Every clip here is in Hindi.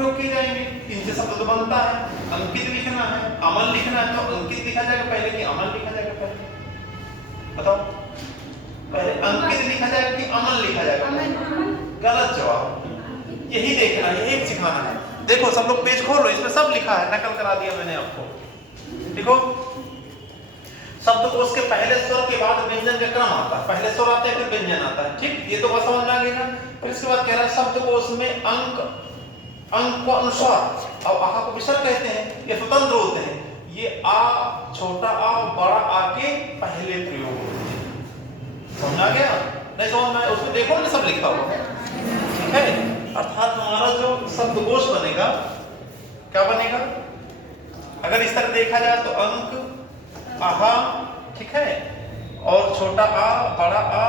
प्रयोग किए जाएंगे। इनसे शब्द तो बनता है, अंकित लिखना है, अमल लिखना है, तो अंकित लिखा जाएगा पहले कि अमल लिखा जाएगा पहले? बताओ, पहले अंकित लिखा जाएगा कि अमल लिखा जाएगा? गलत जवाब। यही देखना है, यही सिखाना है। देखो सब लोग पेज खोलो, इसमें सब लिखा है, नकल करा दिया मैंने आपको। देखो शब्दकोश के पहले स्वर के बाद व्यंजन का क्रम आता है, पहले स्वर आता है फिर व्यंजन आता है, ठीक, ये तो बस समझ में आ गया। फिर इसके बाद कह रहा है शब्दकोश में अंक को अनुस्वार और आहा को विसर्ग कहते हैं, ये स्वतंत्र होते हैं। ये आ, छोटा आ, बड़ा आ के पहले प्रयोग होते हैं। समझ आ गया? नहीं समझ में? उसमें देखो ना सब लिखा हुआ है, ठीक है। अर्थात हमारा जो शब्दकोश बनेगा क्या बनेगा? अगर इस तरह देखा जाए तो अंक, आहा, ठीक है, और छोटा आ, बड़ा आ,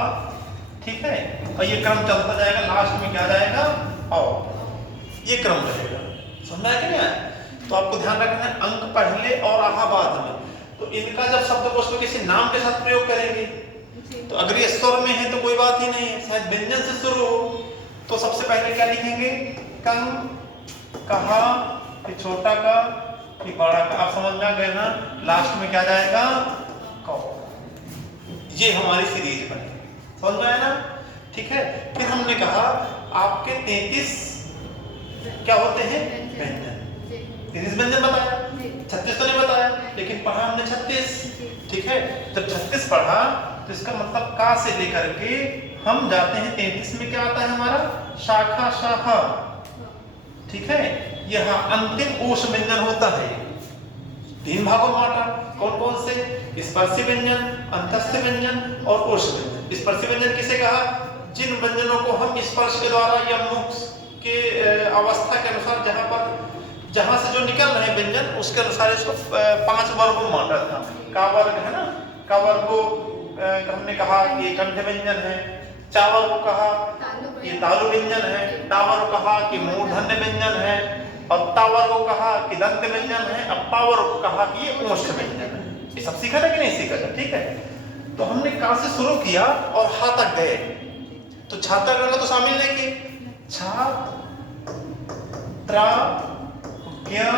ठीक है, और ये क्रम चलता जाएगा, लास्ट में क्या जाएगा? और ये क्रम रहेगा। समझ आया कि नहीं आया? तो आपको ध्यान रखना है अंक पहले और आहा बाद में। तो इनका जब शब्दकोश में किसी नाम के साथ प्रयोग करेंगे तो अगर ये स्वर में है तो कोई बात ही नहीं है, शायद व्यंजन से शुरू हो, तो सबसे पहले क्या लिखेंगे? कं, कहा, फिर छोटा का, फिर बड़ा का। आप समझ में आ गए ना? लास्ट में क्या जाएगा? कौ। ये हमारी सीरीज बनेगी। समझ में आया ना? ठीक है। फिर हमने कहा आपके 33 क्या होते हैं? व्यंजन। 33 व्यंजन बताया, 36 तो नहीं बताया, लेकिन पढ़ा हमने 36, ठीक है। जब 36 पढ़ा तो इसका मतलब का से लेकर के हम जाते हैं 33 में, क्या आता है हमारा? शाखा, शाखा, ठीक है। यह अंतिम ओष व्यंजन होता है। 3 भागों में बांटा, कौन कौन से? स्पर्शी व्यंजन, अंतस्थ व्यंजन और ओष व्यंजन। स्पर्शी व्यंजन किसे कहा? जिन व्यंजनों को हम स्पर्श के द्वारा या मुख के अवस्था के अनुसार जहां से जो निकल रहे व्यंजन उसके अनुसार इसको 5 वर्गों में बांटा था। का वर्ग है ना, का वर्ग को हमने कहा कि कंठ व्यंजन है, चा वर्ग को कहा ये तालु व्यंजन है, ता वर्ग को कहा कि मूर्धन्य व्यंजन है, और ता वर्ग को कहा कि दंत व्यंजन है, और पा वर्ग को कहा कि ये ओष्ठ व्यंजन है। ये सब सीखा था कि नहीं सीखा था? ठीक है। तो हमने का से शुरू किया और हा तक गए, तो छा तक रहना तो शामिल नहीं किए। छा, त्रा, ज्ञा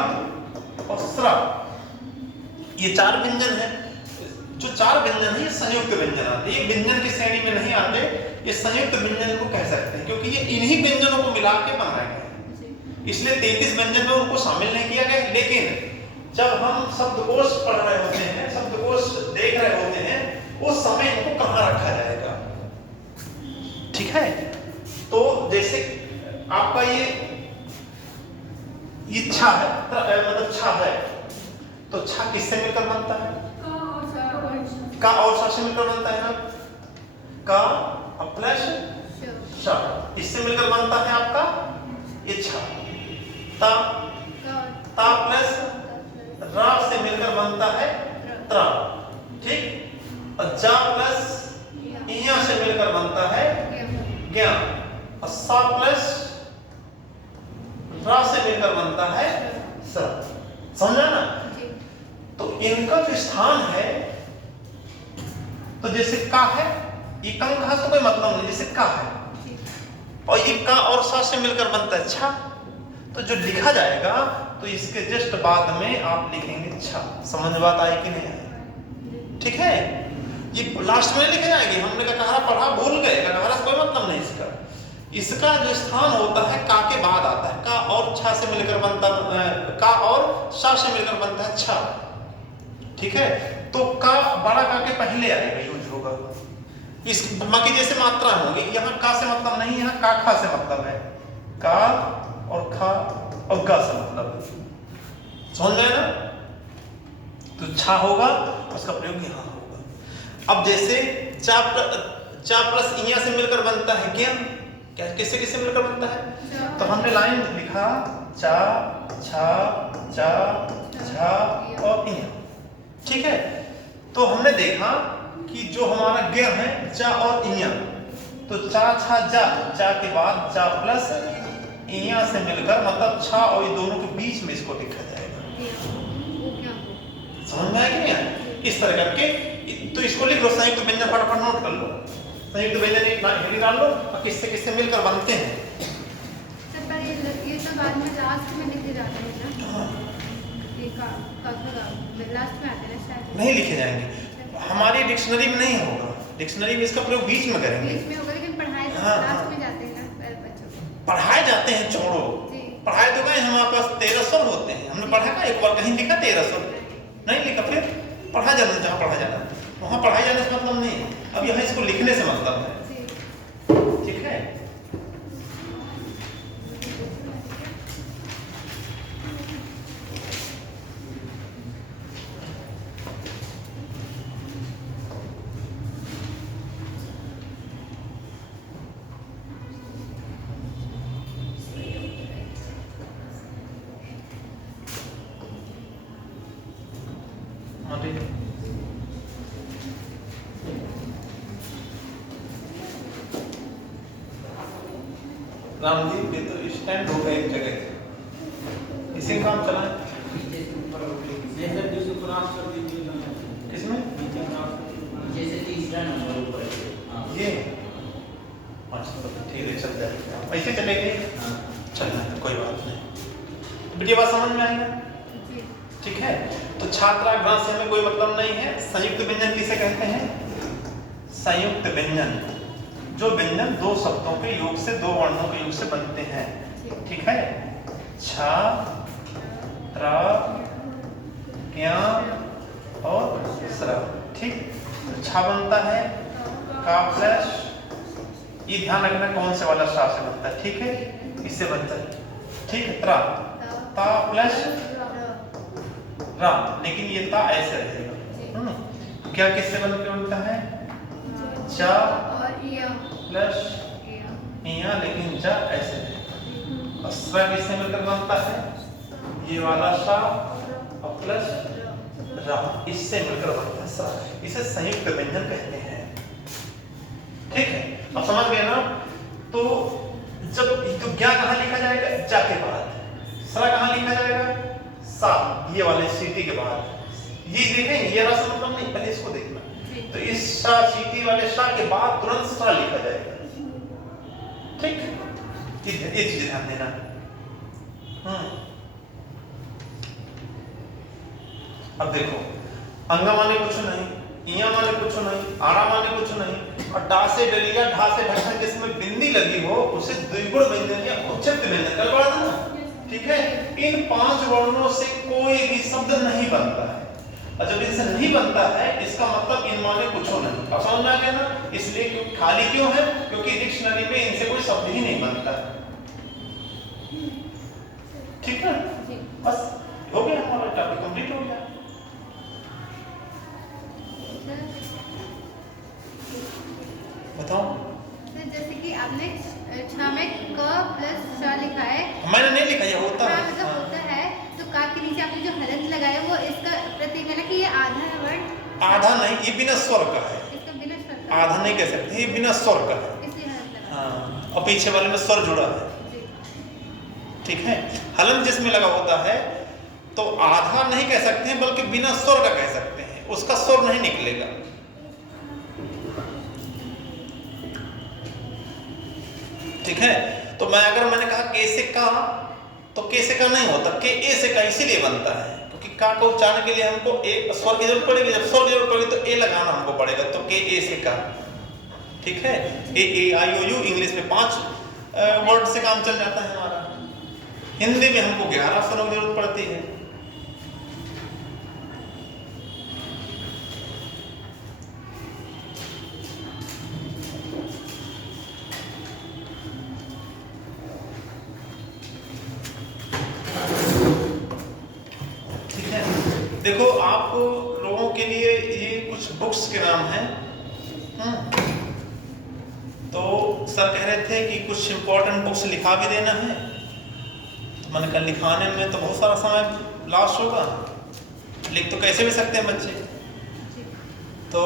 और स्रा, ये 4 व्यंजन है। जो 4 व्यंजन है ये संयुक्त व्यंजन आते हैं, ये व्यंजन की श्रेणी में नहीं आते, ये संयुक्त व्यंजन को कह सकते हैं, क्योंकि ये इन्हीं व्यंजनों को मिला के बनाया गया है। इसलिए 33 व्यंजन में उनको शामिल नहीं किया गया। लेकिन जब हम शब्दकोश पढ़ रहे होते हैं, शब्दकोश देख रहे होते हैं, उस समय इनको कहाँ रखा जाएगा, ठीक है। तो जैसे आपका ये छा है, मतलब छा है, तो छा किससे मिलकर बनता है? का और सा से मिलकर बनता है ना, का प्लस शा, इससे मिलकर बनता है आपका ये छा। ता प्लस रा से मिलकर बनता है त्रा, ठीक। और जा प्लस इया से मिलकर बनता है ज्ञा, और सा प्लस रा से मिलकर बनता है स। समझा ना? तो इनका जो स्थान है, तो जैसे का है, ये कंक घास तो कोई मतलब नहीं, जैसे का है, और ये का और सा से मिलकर बनता है छा, तो जो लिखा जाएगा तो इसके जस्ट बाद में आप लिखेंगे छा। समझ बात आई कि नहीं आई? ठीक है। ये लास्ट में लिखे जाएंगे। हमने कहा पढ़ा भूल गए, कहा कोई मतलब नहीं इसका। इसका जो स्थान होता है का के बाद आता है, का और छा से मिलकर बनता है, का और सा से मिलकर बनता है छा, ठीक है। तो का बड़ा का के पहले आएगा, यूज होगा। इस बाकी जैसे मात्रा होगी, यहाँ का से मतलब नहीं, यहाँ का खा से मतलब है, का और खा और गा से मतलब है। समझ गए ना? तो छा होगा, उसका प्रयोग यहाँ होगा। अब जैसे चा प्लस इया से मिलकर बनता है क्या, क्या किससे किससे मिलकर बनता है? तो हमने लाइन लिखा चा, छा, चा, झा और इया, ठीक है। तो हमने देखा कि जो हमारा ज्ञ है चा और इया, तो चा, छा, जा के बाद चा प्लस इया से मिलकर मतलब छा और ये दोनों के बीच में इसको लिखा जाएगा। समझ में आया कि नहीं आया? इस तरह करके तो इसको लिख लो, संयुक्त व्यंजन फटाफट नोट कर लो। संयुक्त व्यंजन एक डाल लो और किससे किससे मिलकर बनते हैं। मतलब बाद में लास्ट में लिखे जाते हैं ना, हाँ, ये लास्ट में आते हैं ना शायद। नहीं लिखे जाएंगे, हमारी डिक्शनरी में नहीं होगा, डिक्शनरी में इसका प्रयोग बीच में करेंगे। बीच में होगा लेकिन पढ़ाए तो हाँ, लास्ट हाँ। में जाते हैं ना बच्चों को। पढ़ाए जाते हैं, छोड़ो जी। पढ़ाए तो गए, हमारे पास 13 स्वर होते हैं, हमने पढ़ा का एक बार कहीं लिखा 13 स्वर नहीं लिखा, फिर पढ़ा जाना जहाँ पढ़ा जाना वहाँ पढ़ाई जाने से मतलब नहीं है, अब यहाँ इसको लिखने से मतलब है, जी। ठीक है। रामदीप, ये तो स्टैंड हो गया एक जगह, इसी में काम चला है। किसमें जैसे तीसरा नंबर ऊपर है। ये अच्छा, ठीक है चल जाएगा, ऐसे चलेंगे, चलना है कोई बात नहीं। बेटी बात समझ में आई ना? जी। ठीक है, तो छात्रागृह से हमें कोई मतलब नहीं है। संयुक्त व्यंजन किसे कहते हैं? संयुक्त व्यंजन, जो व्यंजन दो शब्दों के योग से, दो वर्णों के योग से बनते हैं, ठीक है। छ, त्र, ज्ञ और स्र, ठीक। छ बनता है का प्लस, ये ध्यान रखना कौन से वाला सा से बनता है, ठीक है, इससे बनता है, ठीक है। त्र, ता प्लस रा, लेकिन ये ता ऐसे रहेगा। क्या किससे बनता है? ज प्लस इया, लेकिन ज ऐसे रहेगा। और स्र किससे मिलकर बनता है? ये वाला सा और प्लस रा, इससे मिलकर बनता है स्र, इसे संयुक्त व्यंजन कहते हैं, ठीक है। अब समझ गए ना? तो जब तो ज्ञ कहाँ लिखा जाएगा? जा के बाद। स्र कहाँ लिखा जाएगा? सा, ये वाले सीटी के बाद। ये देखें, ये रस मतलब नहीं, पहले इसको देखना। तो इस सा सीटी वाले सा के बाद तुरंत सा लिखा जाएगा, ठीक। ये चीज ध्यान देना। अब देखो, अंगा माने कुछ नहीं, इया माने कुछ नहीं, आड़ा माने कुछ नहीं, और डा से डलिया, ढा से ढक्कन, जिसमें बिंदी लगी हो उसे द्विगुण व्यंजन या उच्चत्व व्यंजन कल पढ़ा था ना, ठीक है। इन 5 वर्णों से कोई भी शब्द नहीं बनता है, और जब इनसे नहीं बनता है इसका मतलब इन माने कुछ नहीं। अब समझ में आ गया ना? इसलिए क्यों खाली क्यों है? क्योंकि डिक्शनरी में इनसे कोई शब्द ही नहीं बनता है, ठीक है। बस हो गया, हमारा टॉपिक कंप्लीट हो गया। बताओ। जैसे कि आपने छ में क प्लस श लिखा है, मैंने नहीं लिखा, ये होता है। मतलब होता है, तो का के नीचे आपने जो हलंत लगाया वो इसका प्रतीक है ना कि ये आधा है वर्ड? आधा नहीं, ये बिना स्वर का है, इसका बिना स्वर का, आधा नहीं कह सकते, ये बिना स्वर का है, इसलिए हलंत लगा। हाँ, और पीछे वाले में स्वर जुड़ा है, जी। ठीक है। हलंत जिसमें लगा होता है तो आधा नहीं कह सकते हैं, बल्कि बिना स्वर का कह सकते हैं, उसका स्वर नहीं निकलेगा, ठीक है। तो मैंने कहा के से का, तो के से का नहीं होता, के ए से का इसीलिए बनता है क्योंकि का को उच्चारण के लिए हमको एक स्वर की जरूरत पड़ेगी, जब स्वर की जरूरत पड़ेगी तो ए लगाना हमको पड़ेगा, तो के ए से का, ठीक है। ए आई ओ यू, इंग्लिश में 5 वर्ड से काम चल जाता है हमारा, हिंदी में हमको 11 स्वरों की जरूरत पड़ती है। देखो, आप लोगों के लिए ये कुछ बुक्स के नाम हैं। तो सर कह रहे थे कि कुछ इंपॉर्टेंट बुक्स लिखा भी देना है, तो मैंने कहा लिखाने में तो बहुत सारा समय लॉस होगा, लिख तो कैसे भी सकते हैं बच्चे, तो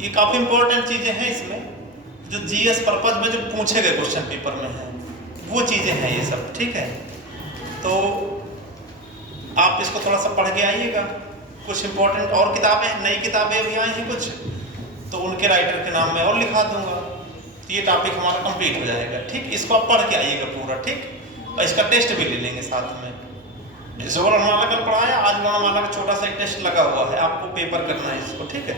ये काफ़ी इंपॉर्टेंट चीज़ें हैं इसमें, जो जीएस पर्पज में जो पूछे गए क्वेश्चन पेपर में है वो चीज़ें हैं ये सब, ठीक है। तो आप इसको थोड़ा सा पढ़ के आइएगा। कुछ इंपॉर्टेंट और किताबें, नई किताबें भी आई हैं कुछ, तो उनके राइटर के नाम में और लिखा दूंगा, तो ये टॉपिक हमारा कंप्लीट हो जाएगा, ठीक। इसको आप पढ़ के आइएगा पूरा, ठीक। और इसका टेस्ट भी ले लेंगे साथ में। जैसे वर्णमाला कल पढ़ाया, आज वर्णमाला का छोटा सा एक टेस्ट लगा हुआ है, आपको पेपर करना है इसको, ठीक है।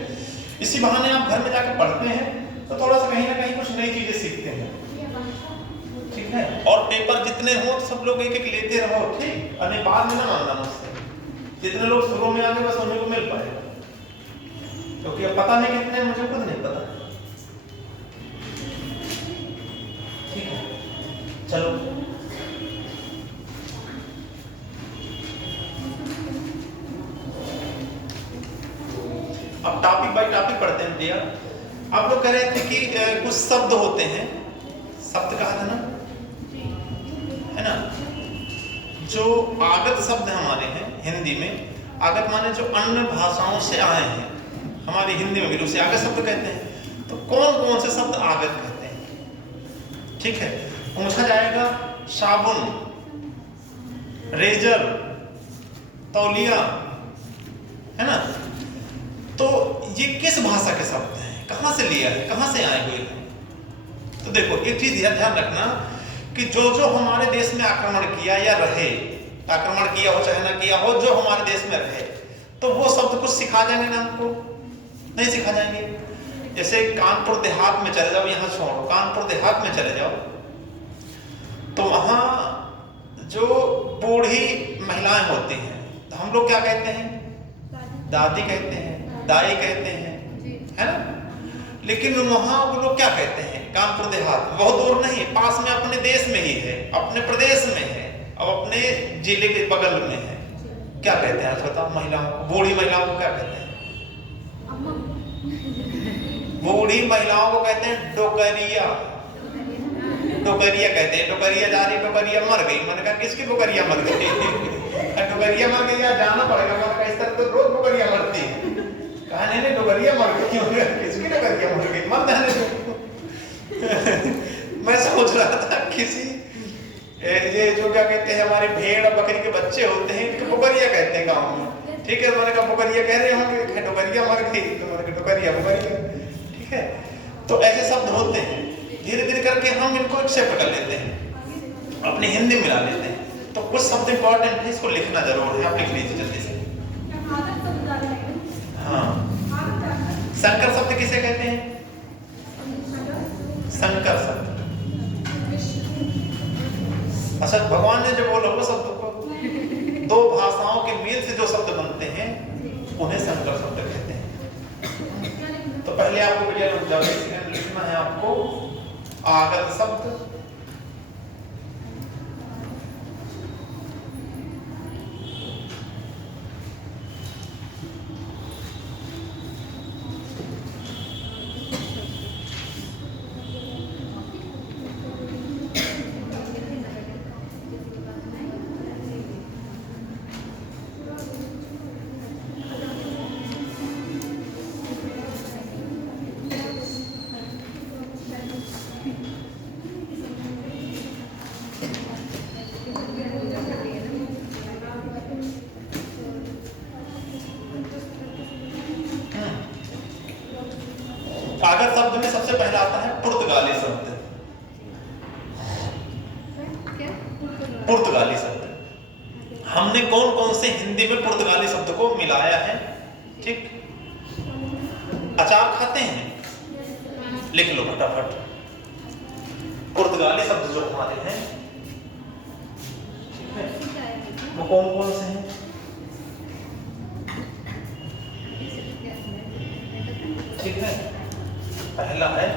इसी बहाने आप घर में जाकर पढ़ते हैं तो थोड़ा सा कहीं ना कहीं कुछ नई चीजें सीखते हैं, ठीक है। और पेपर जितने हो सब लोग एक एक लेते रहो, ठीक। अरे बाद में ना मानना मुझसे, जितने लोग शुरू में आगे बस उन्हीं को मिल पाएगा, क्योंकि अब पता नहीं कितने, मुझे खुद नहीं पता, ठीक है। चलो अब टॉपिक बाय टॉपिक पढ़ते हैं भैया। आप लोग कह रहे थे कि कुछ शब्द होते हैं, शब्द कहा था ना, है ना, जो आगत शब्द हमारे हैं हिंदी में। आगत माने जो अन्य भाषाओं से आए हैं, हमारी हिंदी में भी उसे आगत शब्द कहते हैं। तो कौन कौन से शब्द आगत कहते हैं, ठीक है। पूछा जाएगा साबुन, रेजर, तौलिया, है ना। तो ये किस भाषा के शब्द हैं, कहां से लिया है, कहां से आए हुए हैं? तो देखो एक चीज ध्यान रखना कि जो जो हमारे देश में आक्रमण किया या रहे, आक्रमण किया हो चाहे ना किया हो, जो हमारे देश में रहे, तो वो शब्द कुछ सिखा जाएंगे ना हमको, नहीं सिखा जाएंगे। जैसे कानपुर देहात में चले जाओ, यहाँ छोड़ो, कानपुर देहात में चले जाओ तो वहां जो बूढ़ी महिलाएं होती हैं तो हम लोग क्या कहते हैं, दादी कहते हैं, दाई कहते हैं, है ना। लेकिन वहां वो लोग क्या कहते हैं, कानपुर देहात में, बहुत दूर नहीं है, पास में अपने देश में ही है, अपने प्रदेश में है, अब अपने जिले के बगल में है। क्या कहते हैं, बताओ महिलाओं को, बूढ़ी महिलाओं को क्या कहते हैं? बूढ़ी महिलाओं को कहते हैं डोकरिया, डोकरिया कहते हैं। डोकरिया जा रही, डोकरिया मर गई, मैंने कहा किसकी डोकरिया मर गई? डोकरिया मर गई, यार जाना पड़ेगा, मैंने कहा इस तरह तो रोज डोकरिया मरती है। कहा नहीं डोकरिया मर गई, किसकी डोकरिया मर गई, मर जाने दो। मैं सोच रहा था किसी ये जो क्या कहते हैं हमारे भेड़ और बकरी के बच्चे होते हैं, इनको बोकरिया कहते हैं गाँव में, ठीक है। मैंने कहा बोकरिया कह रहे होंगे, डोकरिया मर गई, तो मैंने कहा डोकरिया बोकरिया, ठीक है। तो ऐसे शब्द होते हैं, धीरे धीरे करके हम इनको एक्सेप्ट कर लेते हैं, अपनी हिंदी मिला लेते हैं। तो कुछ शब्द इंपॉर्टेंट है, इसको लिखना जरूर है, आप लिख लीजिए जल्दी से। हाँ, शंकर शब्द किसे कहते हैं? शंकर शब्द, अच्छा भगवान ने जो बोला वो शब्द को, दो भाषाओं के मेल से जो शब्द बनते हैं उन्हें शंकर शब्द कहते हैं। तो पहले आपको बढ़िया लिखना है, आपको आगत शब्द, आगत शब्द में सबसे पहला आता है पुर्तगाली शब्द। पुर्तगाली शब्द हमने कौन कौन से हिंदी में पुर्तगाली शब्द को मिलाया है, ठीक। अचार खाते हैं, लिख लो फटाफट। पुर्तगाली शब्द जो हमारे हैं, ठीक है, वो कौन कौन से हैं? ठीक है, पहला है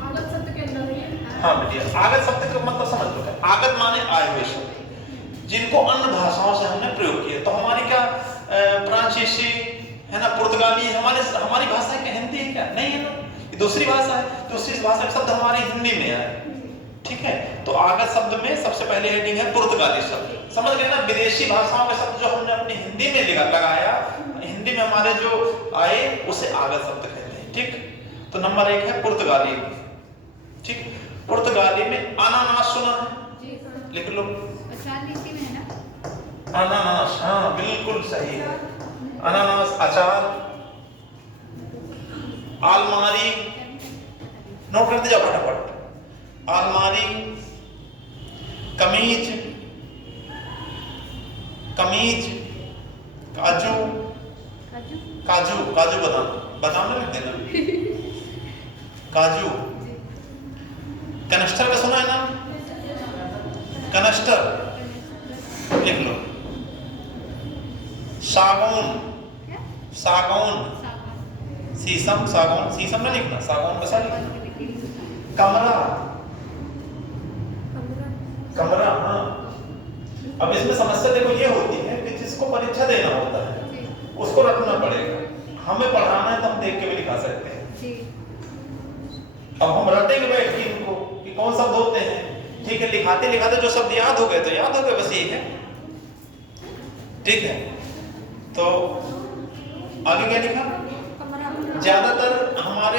आगत शब्द के अंदर है। हाँ बेटिया, आगत शब्द का मतलब समझ लो, आगत माने आए हुए शब्द जिनको अन्य भाषाओं से हमने प्रयोग किया। तो हमारी क्या फ्रांसीसी है ना, पुर्तगाली हमारी भाषा है क्या, हिंदी है क्या? नहीं है ना, ये दूसरी भाषा है। दूसरी भाषा के शब्द हमारी हिंदी में आए, ठीक है। तो आगत शब्द में सबसे पहले हेडिंग है पुर्तगाली शब्द। समझ गए ना, विदेशी भाषाओं के शब्द जो हमने अपनी हिंदी में लगाया, हिंदी में हमारे जो आए उसे आगत शब्द कहते हैं, ठीक। तो नंबर 1 है पुर्तगाली, ठीक। पुर्तगाली में अनानास सुना है, लिख लो। अचार नीति में है ना, अनानास, हाँ बिल्कुल सही है। अनानास, अचार, अलमारी, नोट करते जाओ फटाफट। अलमारी, कमीज, कमीज, काजू, काजू काजू काजू बादाम, बादाम ना लिख देना, काजू। कनस्टर का सुना है नाम? कनस्टर लिख लो। सागौन, क्या? सागौन, सागवान। शीशम, सागौन, शीशम ना लिखना, सागौन बसा लिखना। कमरा, कमरा, हाँ। अब इसमें समस्या देखो ये होती है कि जिसको परीक्षा देना होता है जी उसको रखना पड़ेगा। हमें पढ़ाना है तो हम देख के भी लिखा सकते हैं। जी अब हम रटेंगे बैठ के इनको कि कौन शब्द होते हैं, ठीक है, लिखाते लिखाते जो शब्द याद हो गए तो याद हो गए, बस यही है, ठीक है। तो आगे क्या लिखा? ज्यादातर हमारे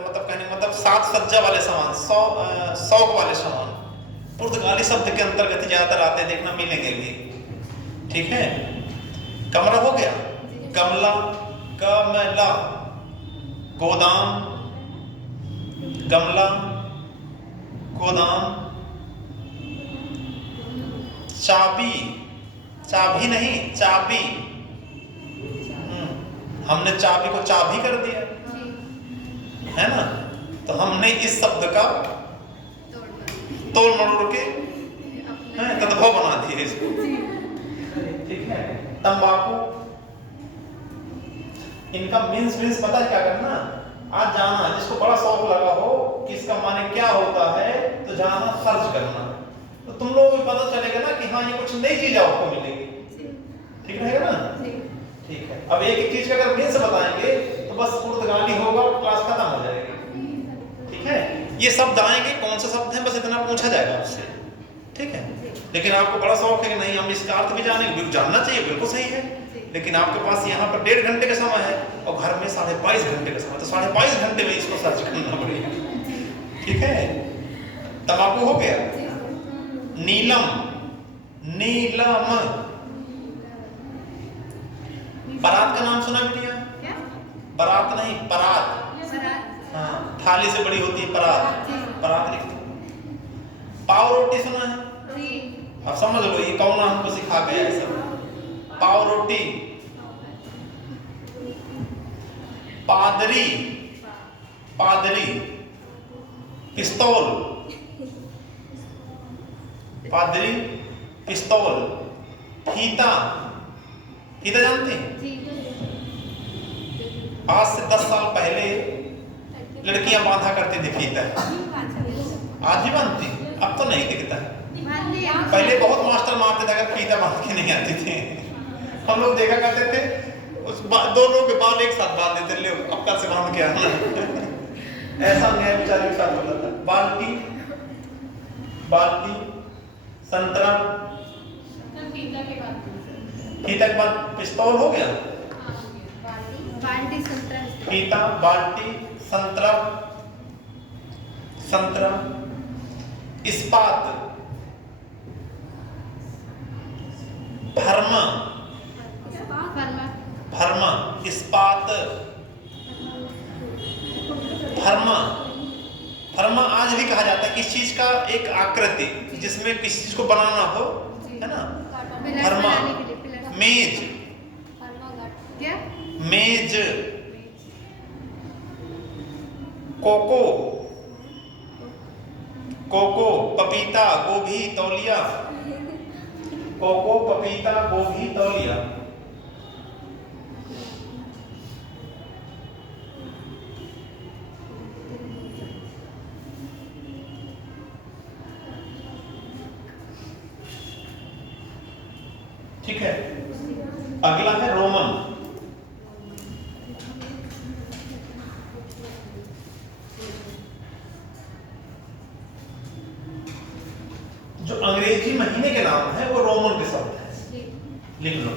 मतलब कहने मतलब सात सज्जा वाले सामान, शौक वाले सामान पुर्तगाली शब्द के अंतर्गत ज्यादातर आते देखना मिलेंगे भी, ठीक है। कमरा हो गया, गमला, गमला, गोदाम, गमला, गोदाम, चाबी, चाबी नहीं चाबी, हमने चाबी को चाबी कर दिया, जी है ना। तो हमने इस शब्द का तोड़ तोड़ मरोड़ के अपना तद्भव बना दिया इसको, ठीक है। तंबाकू, इनका मीन्स पता है क्या करना? आज जाना, जिसको बड़ा शौक लगा हो कि इसका माने क्या होता है तो जाना सर्च करना, तो तुम लोगों को पता चलेगा ना कि हाँ ये कुछ नई चीज आपको मिलेगी, ठीक रहेगा ना? ठीक है। अब एक एक चीज का अगर मीन्स बताएंगे तो बस पुर्तगाली होगा, क्लास खत्म हो जाएगी, ठीक है। ये शब्द आएंगे, कौन से शब्द हैं बस इतना पूछा जाएगा आपसे, ठीक है। लेकिन आपको बड़ा शौक है कि नहीं हम इसका अर्थ भी जानेंगे, जानना चाहिए, बिल्कुल सही है। लेकिन आपके पास यहाँ पर 1.5 घंटे का समय है और घर में 22.5 घंटे का समय, तो 22.5 घंटे में इसको सर्च करना पड़ेगा, ठीक है। तंबाकू हो गया। नीलम, नीलम, परात का नाम सुना बिटिया? क्या? परात नहीं, परात, बरात। हाँ, थाली से बड़ी होती है परात, जी परात लिख दो। पाव रोटी सुना है? जी अब समझ लो ये कौन हमको सिखा गया है सब। पाव रोटी, पादरी, पादरी, पिस्तौल, पादरी, पिस्तौल, फीता, फीता जानते हैं? जी आज से 10 साल पहले लड़कियां बांधा करती थी फीता, आज भी बांधती, अब तो नहीं दिखता है। पहले बहुत मास्टर मारते थे अगर फीता बांध के नहीं आती थी। हम लोग देखा करते थे दो लोग के बाल एक साथ बांध देते, ले अब कल से बांध के आना। ऐसा मैं बेचारे के साथ बोला था। बाल्टी, बाल्टी, संतरा, फीता के बाद पिस्तौल हो गया। बाल्टी संतरा फीता, बाल्टी, संतरा, संतरा, इस्पात, भरमा, फरमा भरमा, इस्पात, भरमा, भरमा आज भी कहा जाता है किस चीज का एक आकृति जिसमें किसी चीज को बनाना हो, है ना। पिलर्स भरमा, बनाने के लिए पिलर्स। मेज, क्या? मेज, कोको, कोको, पपीता, गोभी, तौलिया, कोको, पपीता, गोभी, तौलिया। ठीक है। अगला है रोमन। जो अंग्रेजी महीने के नाम है वो रोमन के शब्द है, लिख लो।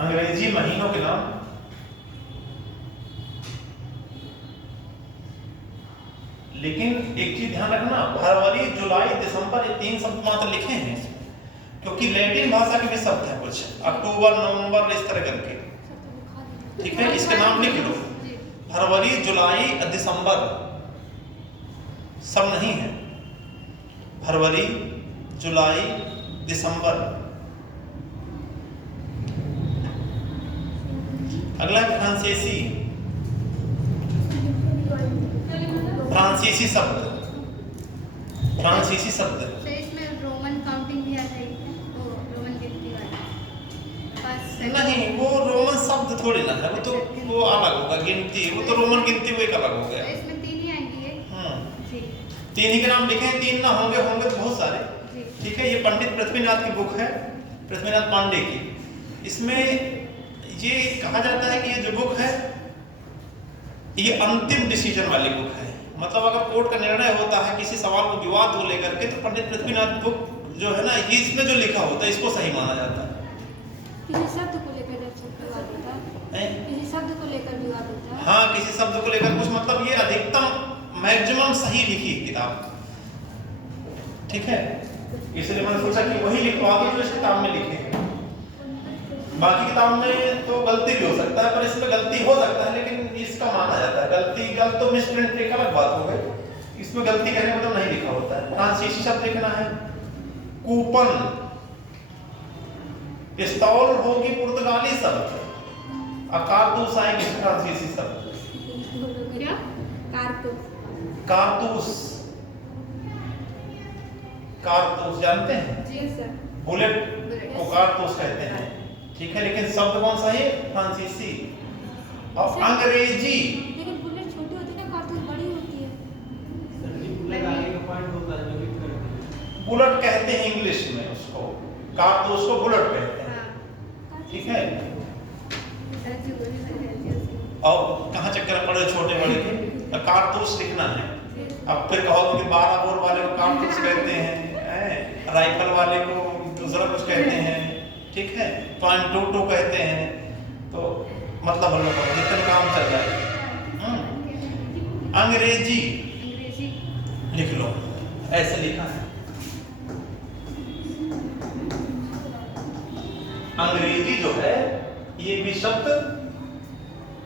अंग्रेजी महीनों के नाम लेकिन एक चीज ध्यान रखना, फरवरी, जुलाई, दिसंबर ये 3 शब्द मात्र लिखे हैं क्योंकि लैटिन भाषा के भी शब्द हैं कुछ, अक्टूबर, नवंबर इस तरह करके, ठीक है। इसके नाम लिख लो। फरवरी, जुलाई, दिसंबर सब नहीं है। फरवरी, जुलाई, दिसंबर। अगला है फ्रांसीसी। फ्रांसीसी शब्द, फ्रांसीसी शब्द। तो इसमें रोमन काउंटिंग भी आ जाएगी, वो रोमन गिनती वाला। नहीं, वो रोमन शब्द थोड़ी ना है, वो तो वो अलग होगा। गिनती, वो तो रोमन गिनती वो एक अलग हो गया। तो इसमें 3 ही आएंगी ये। जी 3 ही के नाम लिखे हैं, 3 ना होंगे तो बहुत सारे। जी। ठीक है, ये पंडित पृथ्वीनाथ की बुक है, पृथ्वीनाथ पांडे की। इसमें ये कहा जाता है कि ये जो बुक है ये अंतिम डिसीजन वाली बुक है। मतलब अगर कोर्ट का निर्णय होता है किसी सवाल को, विवाद को लेकर के, तो पंडित पृथ्वीनाथ बुक जो है ना, ये इसमें जो लिखा होता है इसको सही माना जाता है। किसी शब्द को लेकर जब विवाद होता है, किसी शब्द को लेकर विवाद होता है। हाँ, किसी शब्द को लेकर कुछ, मतलब ये अधिकतम मैक्सिमम सही लिखी किताब। ठीक है, इसलिए मैंने सोचा कि वही लिखवा दूं जो इस किताब में लिखे हैं। बाकी किताब में तो गलती भी हो सकता है, पर इसमें गलती हो सकता है, लेकिन इसका माना जाता है। गलत तो मिसप्रिंट एक अलग बात हो गई, इसमें गलती कहने मतलब नहीं लिखा होता है। फ्रांसीसी शब्द लिखना है। कूपन, पिस्तौल होगी पुर्तगाली शब्द, कारतूस आएगी फ्रांसीसी शब्द। क्या? कारतूस, कारतूस जानते हैं? जी सर। बुलेट को कारतूस कहते हैं। ठीक है, लेकिन शब्द कौन सा है? फ्रांसीसी। और अंग्रेजी, लेकिन बुलेट छोटी होती है ना, कारतूस बड़ी होती है। बुलेट कहते हैं इंग्लिश में उसको, कारतूस को बुलेट कहते हैं। ठीक है, और कहाँ चक्कर पड़े छोटे बड़े के, कारतूस लिखना है। अब फिर कहो कि 12 बोर वाले को कारतूस कहते हैं, राइफल वाले को दूसरा कुछ कहते हैं। ठीक है, .22 कहते हैं। तो मतलब हम लोग को जितना काम चल रहा है। अंग्रेजी लिख लो, ऐसे लिखा है। अंग्रेजी जो है ये भी शब्द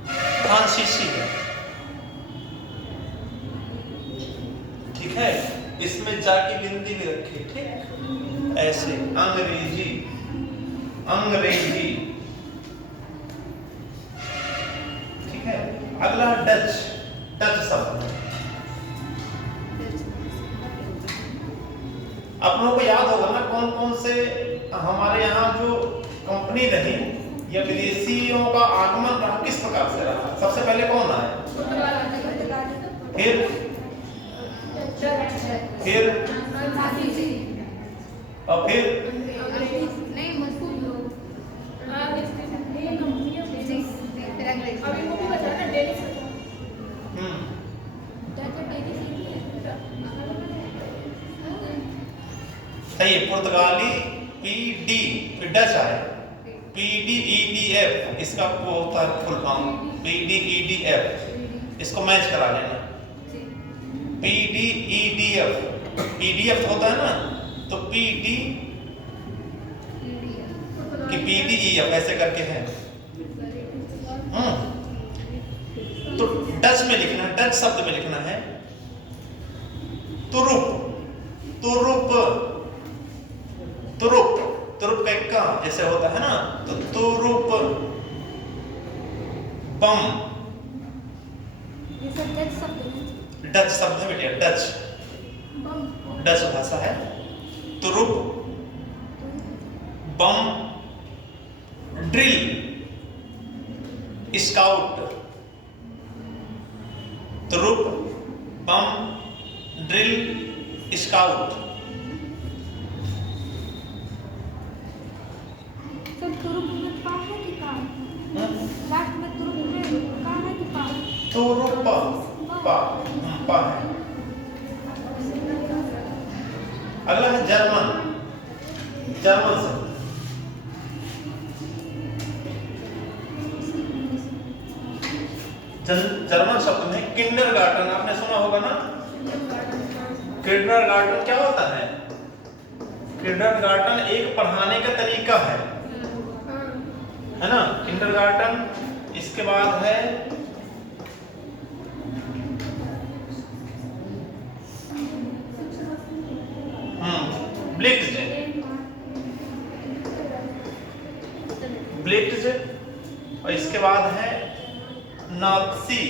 फ्रांसीसी है। ठीक है, इसमें जा की गिनती भी रखी। ठीक, ऐसे अंग्रेजी, अंग्रेजी। ठीक है, अगला डच, डच शब्द। आप लोगों को याद होगा ना कौन कौन से हमारे यहाँ जो कंपनी रही या विदेशियों का आगमन रहा, किस प्रकार से रहा? सबसे पहले कौन आया? फिर और फिर नहीं मजबूत लोग। अभी वो भी बता ना डेली से। सही है, पुर्तगाली PD, फिर डच आए PDEDF, इसका वो होता है फुल फॉर्म PDEDF। इसको मैच करा लेना। PDEDF, PDF होता है ना, तो PD कि PDEF ऐसे करके है। तो डच में लिखना है, डच शब्द में लिखना है तुरुप, तुरुप, तुरुप, तुरुप का इक्का जैसे होता है ना, तो तुरुप। बम, ये सब डच शब्द है। डच शब्द है बेटे, डच, डच भाषा है। तुरुप, बम, ड्रिल, स्काउट। तुरुप, बम, ड्रिल, स्काउट। सब तुरुप में पा है कि काम? लास्ट में तुरुप में काम है कि पा? तुरुप पा है। अगला है जर्मन, जर्मन शब्द। जर्मन शब्द में किंडरगार्टन, आपने सुना होगा ना। किंडरगार्टन क्या होता है? किंडरगार्टन एक पढ़ाने का तरीका है ना, किंडरगार्टन। इसके बाद है ब्लिट्ज, ब्लिट्ज। और इसके बाद है नात्सी,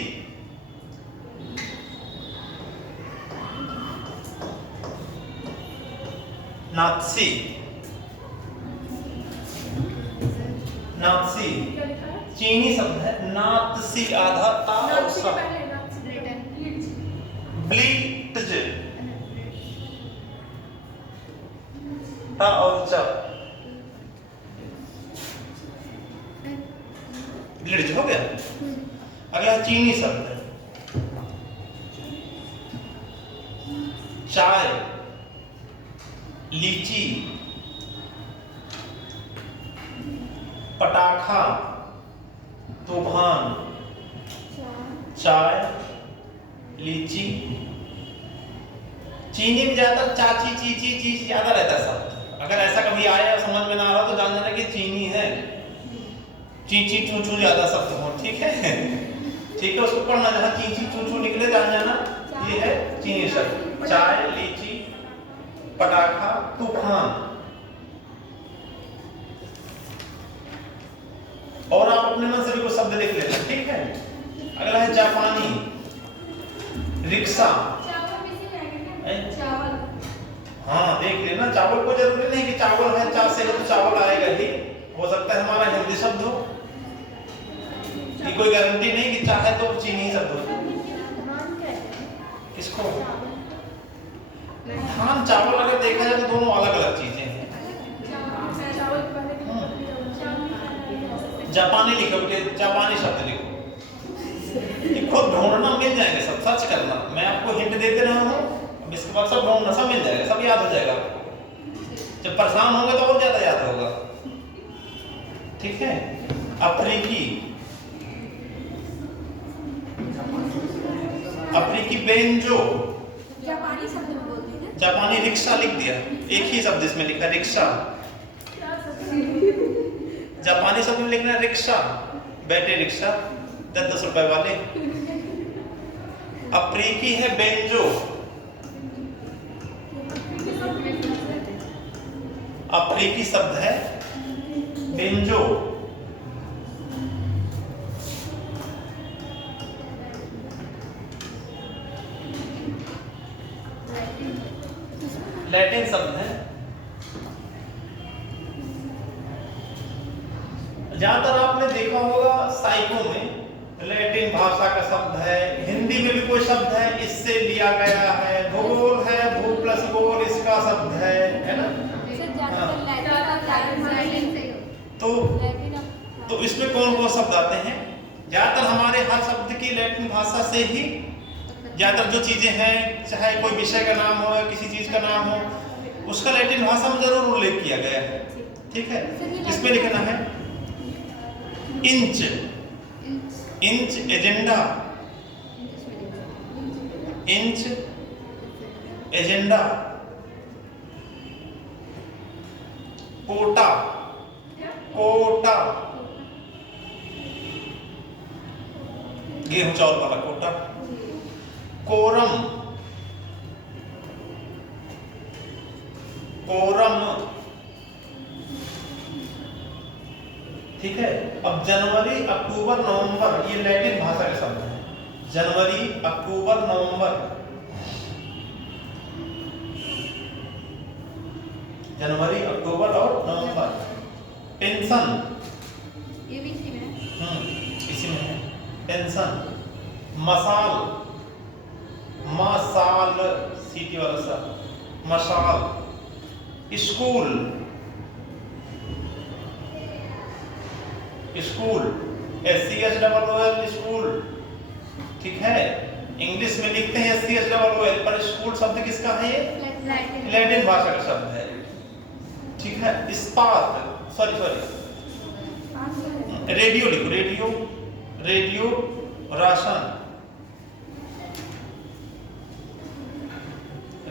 नात्सी, नात्सी चीनी शब्द है। नात्सी आधा ता और सा। ब्लिट्ज ता और चा, ब्लिट्ज हो गया। अगला चीनी शब्द है चाय, लीची, पटाखा, तूफान। चाय, लीची, चीनी में ज्यादातर चाची चीची चीज ज्यादा रहता है सब। अगर ऐसा कभी आए और समझ में ना आ रहा तो जान जाना कि चीनी है। चीची चूचू ज्यादा शब्द हो, ठीक है, ठीक है, उसको पढ़ना, जहाँ चीची चूचू निकले जान जाना ये है चीनी शब्द। चाय, लीची, पटाखा, तूफान। और आप अपने मन से भी कुछ शब्द लिख लेना, ठीक है। अगला है जापानी, रिक्शा। हाँ देख लेना, चावल को जरूरी नहीं कि चावल है चा से तो चावल आएगा ही, हो सकता है हमारा हिंदी शब्द हो, कि कोई गारंटी नहीं कि चाहे तो चीनी शब्द हो। किसको? धान चावल अगर देखा जाए तो दोनों अलग अलग चीजें हैं। जापानी लिखो बेटे, जापानी शब्द लिखो, खुद ढूंढना, मिल जाएंगे सब, सर्च करना, मैं आपको हिंट देते रहा हूँ, अब इसके बाद सब ढूंढना, सब मिल जाएगा, सब याद हो जाएगा। जब परेशान होंगे तो और ज्यादा याद होगा, ठीक है। अफ्रीकी, अफ्रीकी बेंजो, जापानी शब्द में बोलते हैं। जापानी रिक्शा लिख दिया, एक ही शब्द इसमें लिखा रिक्शा। जापानी शब्द में लिखना रिक्शा, बैटरी रिक्शा 10-10 रुपए वाले। अफ्रीकी है बेंजो, अफ्रीकी शब्द है बेंजो। लैटिन शब्द है। ज्यादातर आपने देखा होगा साइको में लैटिन भाषा का शब्द है, हिंदी में भी कोई शब्द है इससे लिया गया है, भूगोल है, भू प्लस गोल इसका शब्द है ना। तो इसमें कौन कौन शब्द आते हैं? ज्यादातर हमारे हर शब्द की लैटिन भाषा से ही ज्यादातर जो चीजें हैं, चाहे कोई विषय का नाम हो, किसी चीज का नाम हो, उसका लैटिन भाषा में जरूर उल्लेख किया गया है, ठीक है। इसमें लिखना है inch, inch agenda, inch agenda. Quota, quota गेहूं चावल वाला कोटा। कोरम, कोरम, ठीक है। अब जनवरी, अक्टूबर, नवंबर ये लैटिन भाषा के शब्द हैं। जनवरी, अक्टूबर, नवंबर, जनवरी, अक्टूबर और नवंबर। पेंशन, ये भी इसी में है। इसी में है पेंशन। मसाल, मसाल सीटी वाला सा, मसाल। स्कूल, स्कूल SCHOOL स्कूल, ठीक है। इंग्लिश में लिखते हैं SCHOOL, पर स्कूल शब्द किसका है? ये लैटिन भाषा का शब्द है, ठीक है। इस्पात, सॉरी रेडियो लिखो, radio, radio, ration,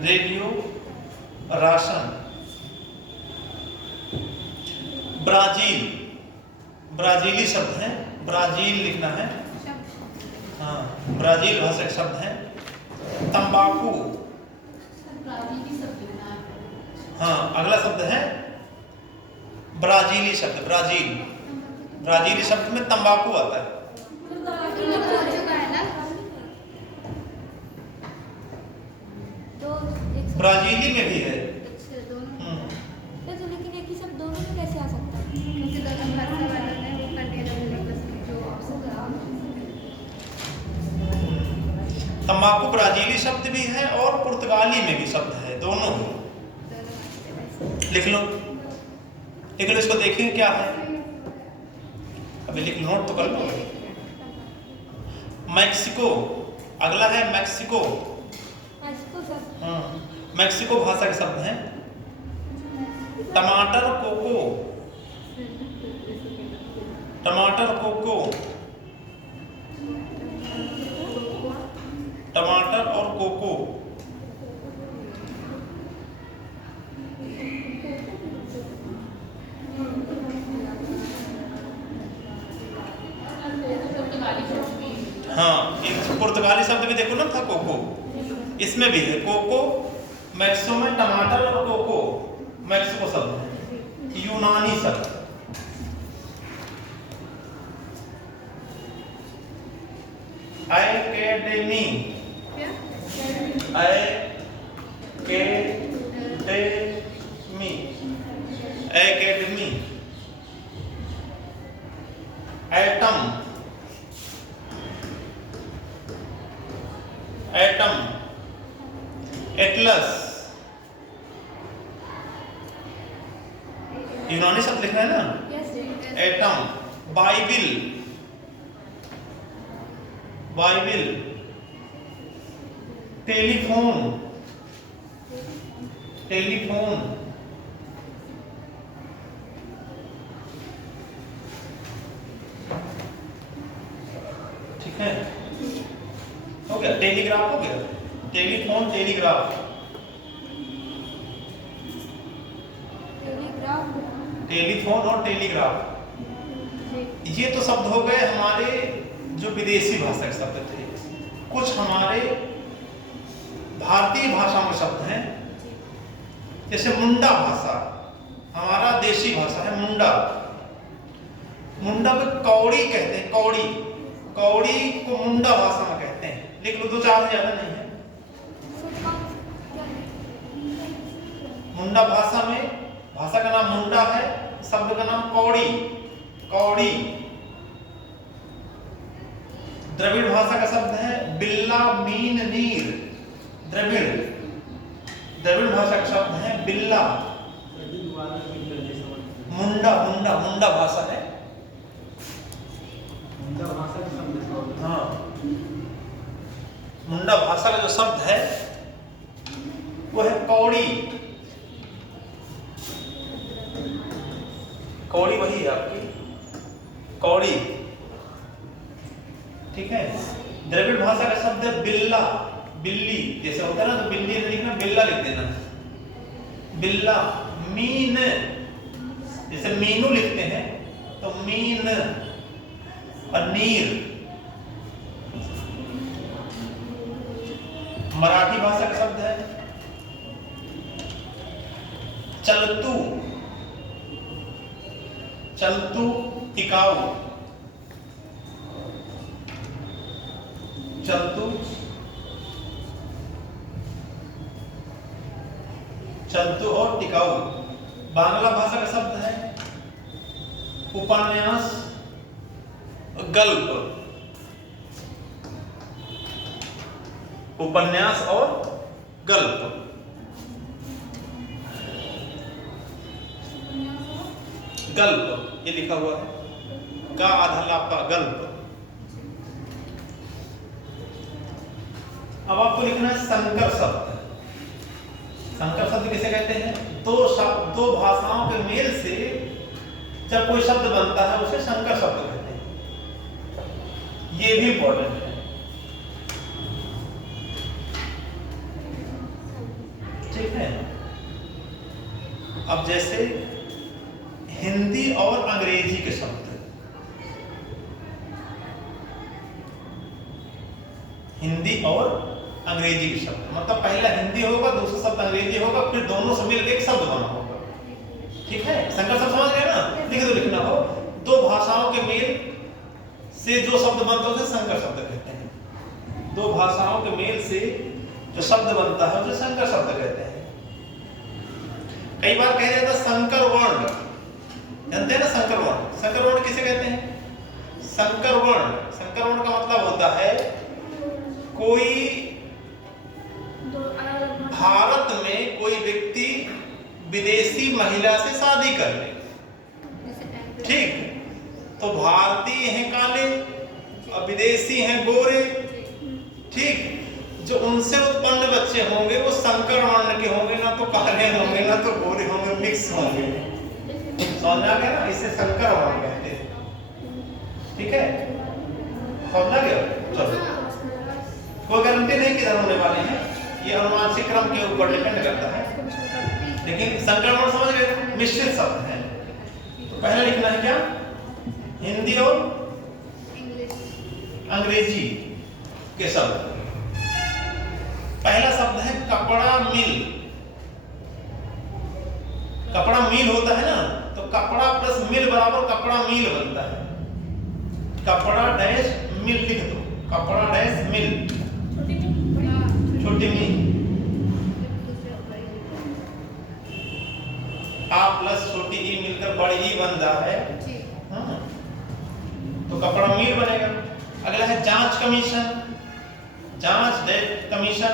radio, ration. Brazil, ब्राजीली शब्द है, ब्राजील लिखना है, हाँ ब्राजील भाषा का शब्द है। तंबाकू, हाँ, अगला शब्द है ब्राजीली शब्द। ब्राजीली शब्द में तंबाकू आता है। हो चुका है ना। ब्राजीली में भी है। अच्छा, दोनों तो लेकिन एक ही शब्द दोनों में कैसे आ सकता है? क्योंकि दोनों भाषा वाला है, वो कंटेनर जो तंबाकू ब्राजीली शब्द भी है और पुर्तगाली में भी शब्द है, दोनों। लिख लो इसको, देखें क्या है। अभी लिख लो, नोट तो कर लो। मैक्सिको, अगला है मैक्सिको। मैक्सिको भाषा के शब्द हैं टमाटर, कोको, टमाटर और कोको। हाँ, एक पुर्तगाली शब्द भी देखो ना था, कोको। इसमें भी है कोको। मैक्सिको में टमाटर और कोको मैक्सिको शब्द है, यूनानी शब्द। Academy, academy. Atom, Atlas. यूनानी शब्द लिखना है ना। एटम। बाइबिल, टेलीफोन, ठीक है, हो गया। टेलीग्राफ हो गया, टेलीफोन, टेलीग्राफ। टेलीफोन और टेलीग्राफ, ये तो शब्द हो गए हमारे जो विदेशी भाषा के शब्द थे। कुछ हमारे भारतीय भाषा में शब्द हैं, जैसे मुंडा भाषा, हमारा देशी भाषा है मुंडा। मुंडा को कौड़ी कहते हैं, कौड़ी को मुंडा भाषा में कहते हैं। लिख लो, 2-4 ज्यादा नहीं है। मुंडा भाषा में, भाषा का नाम मुंडा है, शब्द का नाम कौड़ी। द्रविड़ भाषा का शब्द है बिल्ला, मीन, नीर। द्रविड़ भाषा का शब्द है बिल्ला। मुंडा भाषा है। हाँ, मुंडा भाषा का जो शब्द है वो है कौड़ी। कौड़ी वही है आपकी कौड़ी, ठीक है। द्रविड़ भाषा का शब्द है बिल्ला, बिल्ली। जैसे होता है ना, तो बिल्ली लिखना, बिल्ला लिख देना, बिल्ला। मीन, जैसे मीनू लिखते हैं तो मीन। और नीर, मराठी भाषा का शब्द है चलतू, टिकाऊ। चलतू और टिकाऊ। बांग्ला भाषा का शब्द है उपन्यास, गल्प। उपन्यास और गल्प। ये लिखा हुआ है, का आधा लापा, गल्प। अब आपको लिखना है संकर शब्द। संकर शब्द किसे कहते हैं? दो भाषाओं के मेल से जब कोई शब्द बनता है उसे संकर शब्द कहते हैं। ये भी इंपॉर्टेंट है, ठीक है। अब जैसे हिंदी और अंग्रेजी के शब्द, हिंदी और अंग्रेजी के शब्द, मतलब पहला हिंदी होगा, दूसरा शब्द अंग्रेजी होगा, फिर दोनों से मिलकर एक शब्द बना होगा। ठीक है, संकर शब्द समझ गए ना? लिख दो, लिखना हो। दो भाषाओं के मेल से जो शब्द बनता है उसे संकर शब्द कहते हैं। दो भाषाओं के मेल से जो शब्द बनता है उसे संकर शब्द कहते हैं। कई बार कह जाता है संकर वर्ण, जानते हैं ना संकर वर्ण? संकर वर्ण किसे कहते हैं? संकर वर्ण, संकर वर्ण का मतलब होता है कोई भारत में कोई व्यक्ति विदेशी महिला से शादी कर ले, ठीक, तो भारतीय हैं काले और विदेशी हैं गोरे, ठीक, जो उनसे उत्पन्न बच्चे होंगे वो संकर वर्ण के होंगे, ना तो काले होंगे ना तो गोरे होंगे, मिक्स होंगे। समझ आ गया ना? इसे संकर वर्ण कहते हैं। ठीक है, समझ आ गया? चलो, कोई गारंटी नहीं किधर होने वाले हैं, ये अनुवांशिक क्रम के ऊपर डिपेंड करता है, लेकिन संकर वर्ण समझ गए, मिश्रित शब्द है। तो पहला लिखना है क्या? हिंदी और अंग्रेजी के शब्द। पहला शब्द है कपड़ा मिल। कपड़ा मिल होता है ना, तो कपड़ा प्लस मिल बराबर कपड़ा मिल बनता है। कपड़ा डैश मिल लिख दो, कपड़ा डैश मिल, छोटी मील, आ प्लस छोटी ई मिलकर बड़ी ई बन रहा है। हाँ, तो कपड़ा मिल बनेगा। अगला है जांच कमीशन। जांच डैश कमीशन।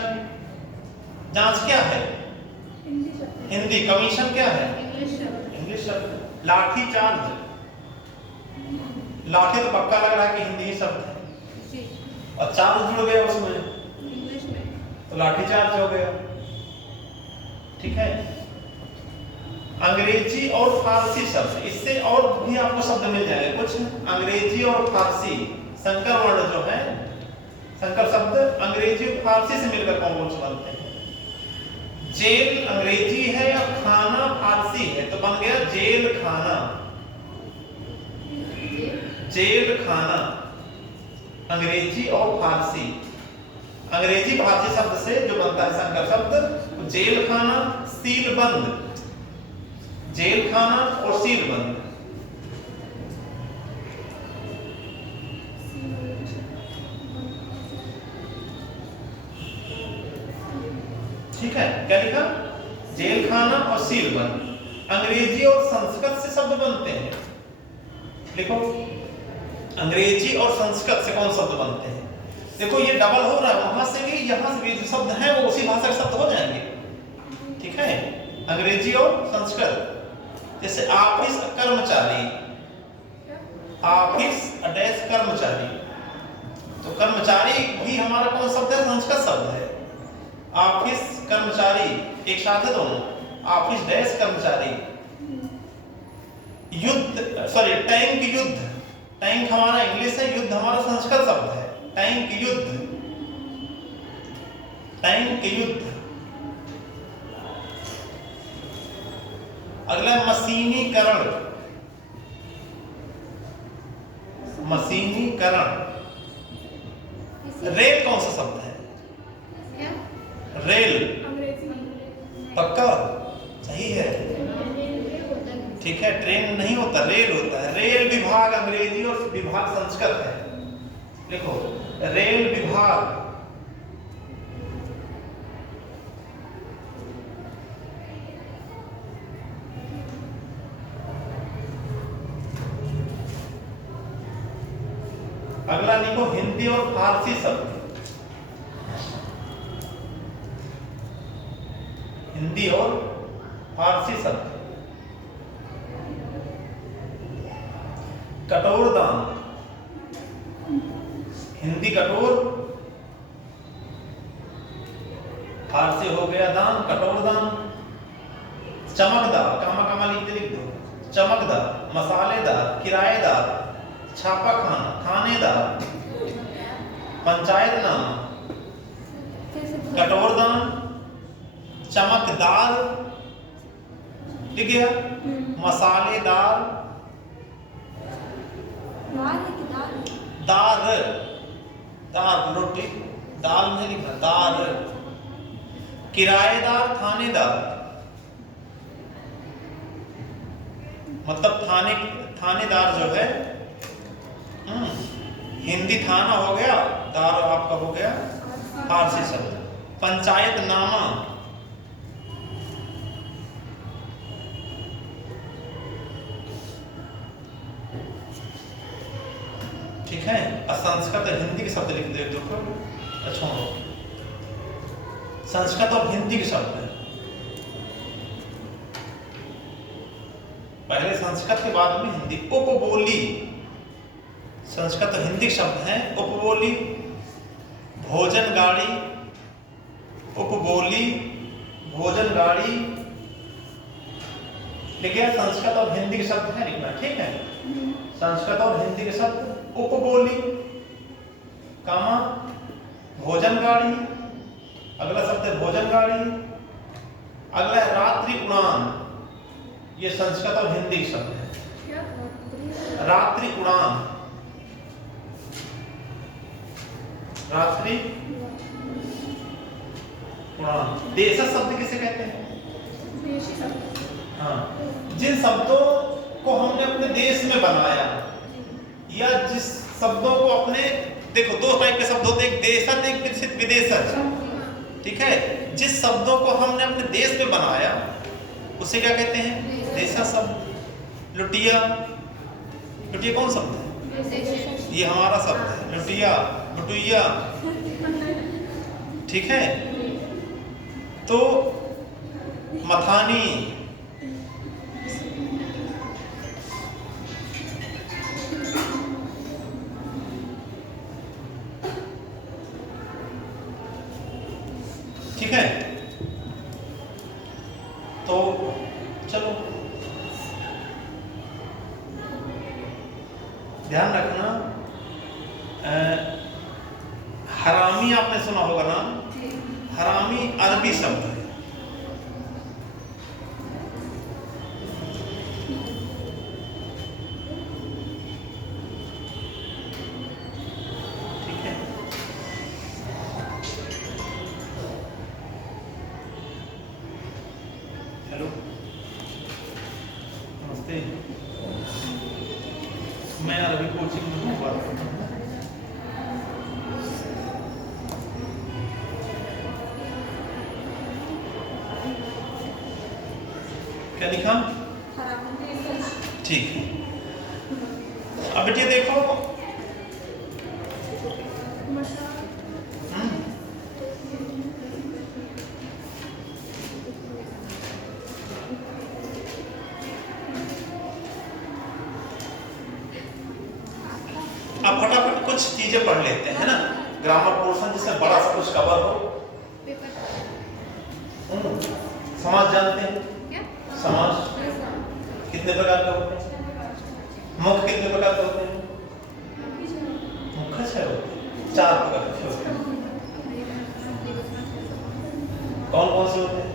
जांच क्या है? हिंदी। कमीशन क्या है? इंग्लिश शब्द। लाठी चार्ज। लाठी तो पक्का लग रहा है कि हिंदी शब्द है, और चार्ज जुड़ गया उसमें तो लाठी चार्ज हो गया। ठीक है, अंग्रेजी और फारसी शब्द, इससे और भी आपको शब्द मिल जाएंगे कुछ। अंग्रेजी और फारसी संकर वर्ण जो है, संकर शब्द अंग्रेजी और फारसी से मिलकर कौन से बनते हैं? जेल अंग्रेजी है या खाना फारसी है, तो बन गया जेल खाना। जेल खाना अंग्रेजी और फारसी। अंग्रेजी फारसी शब्द से जो बनता है संकर शब्द, जेल खाना, सील बंद। जेल खाना और सील बंद। ठीक है, क्या लिखा? जेल खाना और सील बंद। अंग्रेजी और संस्कृत से शब्द बनते हैं। देखो, अंग्रेजी और संस्कृत से कौन शब्द बनते हैं? देखो, ये डबल हो रहा है, वहां से भी यहां से भी जो शब्द हैं वो उसी भाषा के शब्द हो जाएंगे। ठीक है, अंग्रेजी और संस्कृत। जैसे ऑफिस कर्मचारी, ऑफिस डैश कर्मचारी, तो कर्मचारी भी हमारा कौन शब्द है? संस्कृत शब्द है। ऑफिस कर्मचारी एक साथ है दोनों, ऑफिस डैश कर्मचारी। युद्ध, सॉरी टैंक युद्ध, टैंक हमारा इंग्लिश है, युद्ध हमारा संस्कृत शब्द है। टैंक युद्ध, टैंक युद्ध। अगला मशीनीकरण। मशीनीकरण। रेल कौन सा शब्द है? रेल। पक्का सही है। ठीक है, ट्रेन नहीं होता, रेल होता है। रेल विभाग अंग्रेजी और विभाग संस्कृत है। देखो, रेल विभाग। अगला लिखो हिंदी और फारसी शब्द। हिंदी और फारसी शब्द। कठोर दान। हिंदी कठोर, फारसी हो गया दान, कठोर दान। चमकदार, कामा कामा लिख दो। चमकदार, मसालेदार, किराएदार, छापा खाना, खानेदार, पंचायत नामा। कठोर दान, चमकदार, ठीक है, मसालेदार, दार, दार रोटी, दाल नहीं लिखना, दार। किराएदार, थानेदार, मतलब थानेदार जो है, हिंदी थाना हो गया, दार आपका हो गया फारसी शब्द। पंचायत नामा, ठीक है। संस्कृत और हिंदी के शब्द लिख दे देखो। अच्छा, संस्कृत और हिंदी के शब्द है, पहले संस्कृत के बाद में हिंदी। उपबोली, संस्कृत और हिंदी शब्द हैं। उपबोली, भोजन गाड़ी, उपबोली, भोजन गाड़ी लिखे। संस्कृत और हिंदी के शब्द हैं, लिखना ठीक है। संस्कृत और हिंदी के शब्द उपबोली, कामा भोजन गाड़ी, अगला शब्द है भोजन गाड़ी। अगला है रात्रि उड़ान, ये संस्कृत और हिंदी के शब्द है। रात्रि उड़ान, रात्रि उड़ान। देश शब्द किसे कहते हैं? हाँ, जिन शब्दों को हमने अपने देश में बनाया, या जिस शब्दों को अपने, देखो दो टाइप के शब्द होते हैं, एक देशज, एक विदेशज, ठीक है। जिस शब्दों को हमने अपने देश में बनाया उसे क्या कहते हैं? देशज शब्द। लुटिया, लुटिया कौन शब्द है? ये हमारा शब्द है, लुटिया, लुटिया, ठीक है। तो मथानी, ठीक है। तो चलो ध्यान रखना, हरामी आपने सुना होगा ना, हरामी अरबी शब्द है। ठीक है, हेलो, नमस्ते, मैं अरबी कोचिंग में बात करता हूँ। क्या लिखा? ठीक है। अब बेटे देखो, अब फटाफट कुछ चीजें पढ़ लेते हैं ना, ग्रामर पोर्शन जिससे बड़ा सा कुछ कवर हो। समाज जानते हैं? समाज कितने प्रकार के होते हैं? मुख्य कितने प्रकार के होते हैं? मुख्य 6 होते हैं, 4 प्रकार के होते हैं। कौन कौन से होते हैं?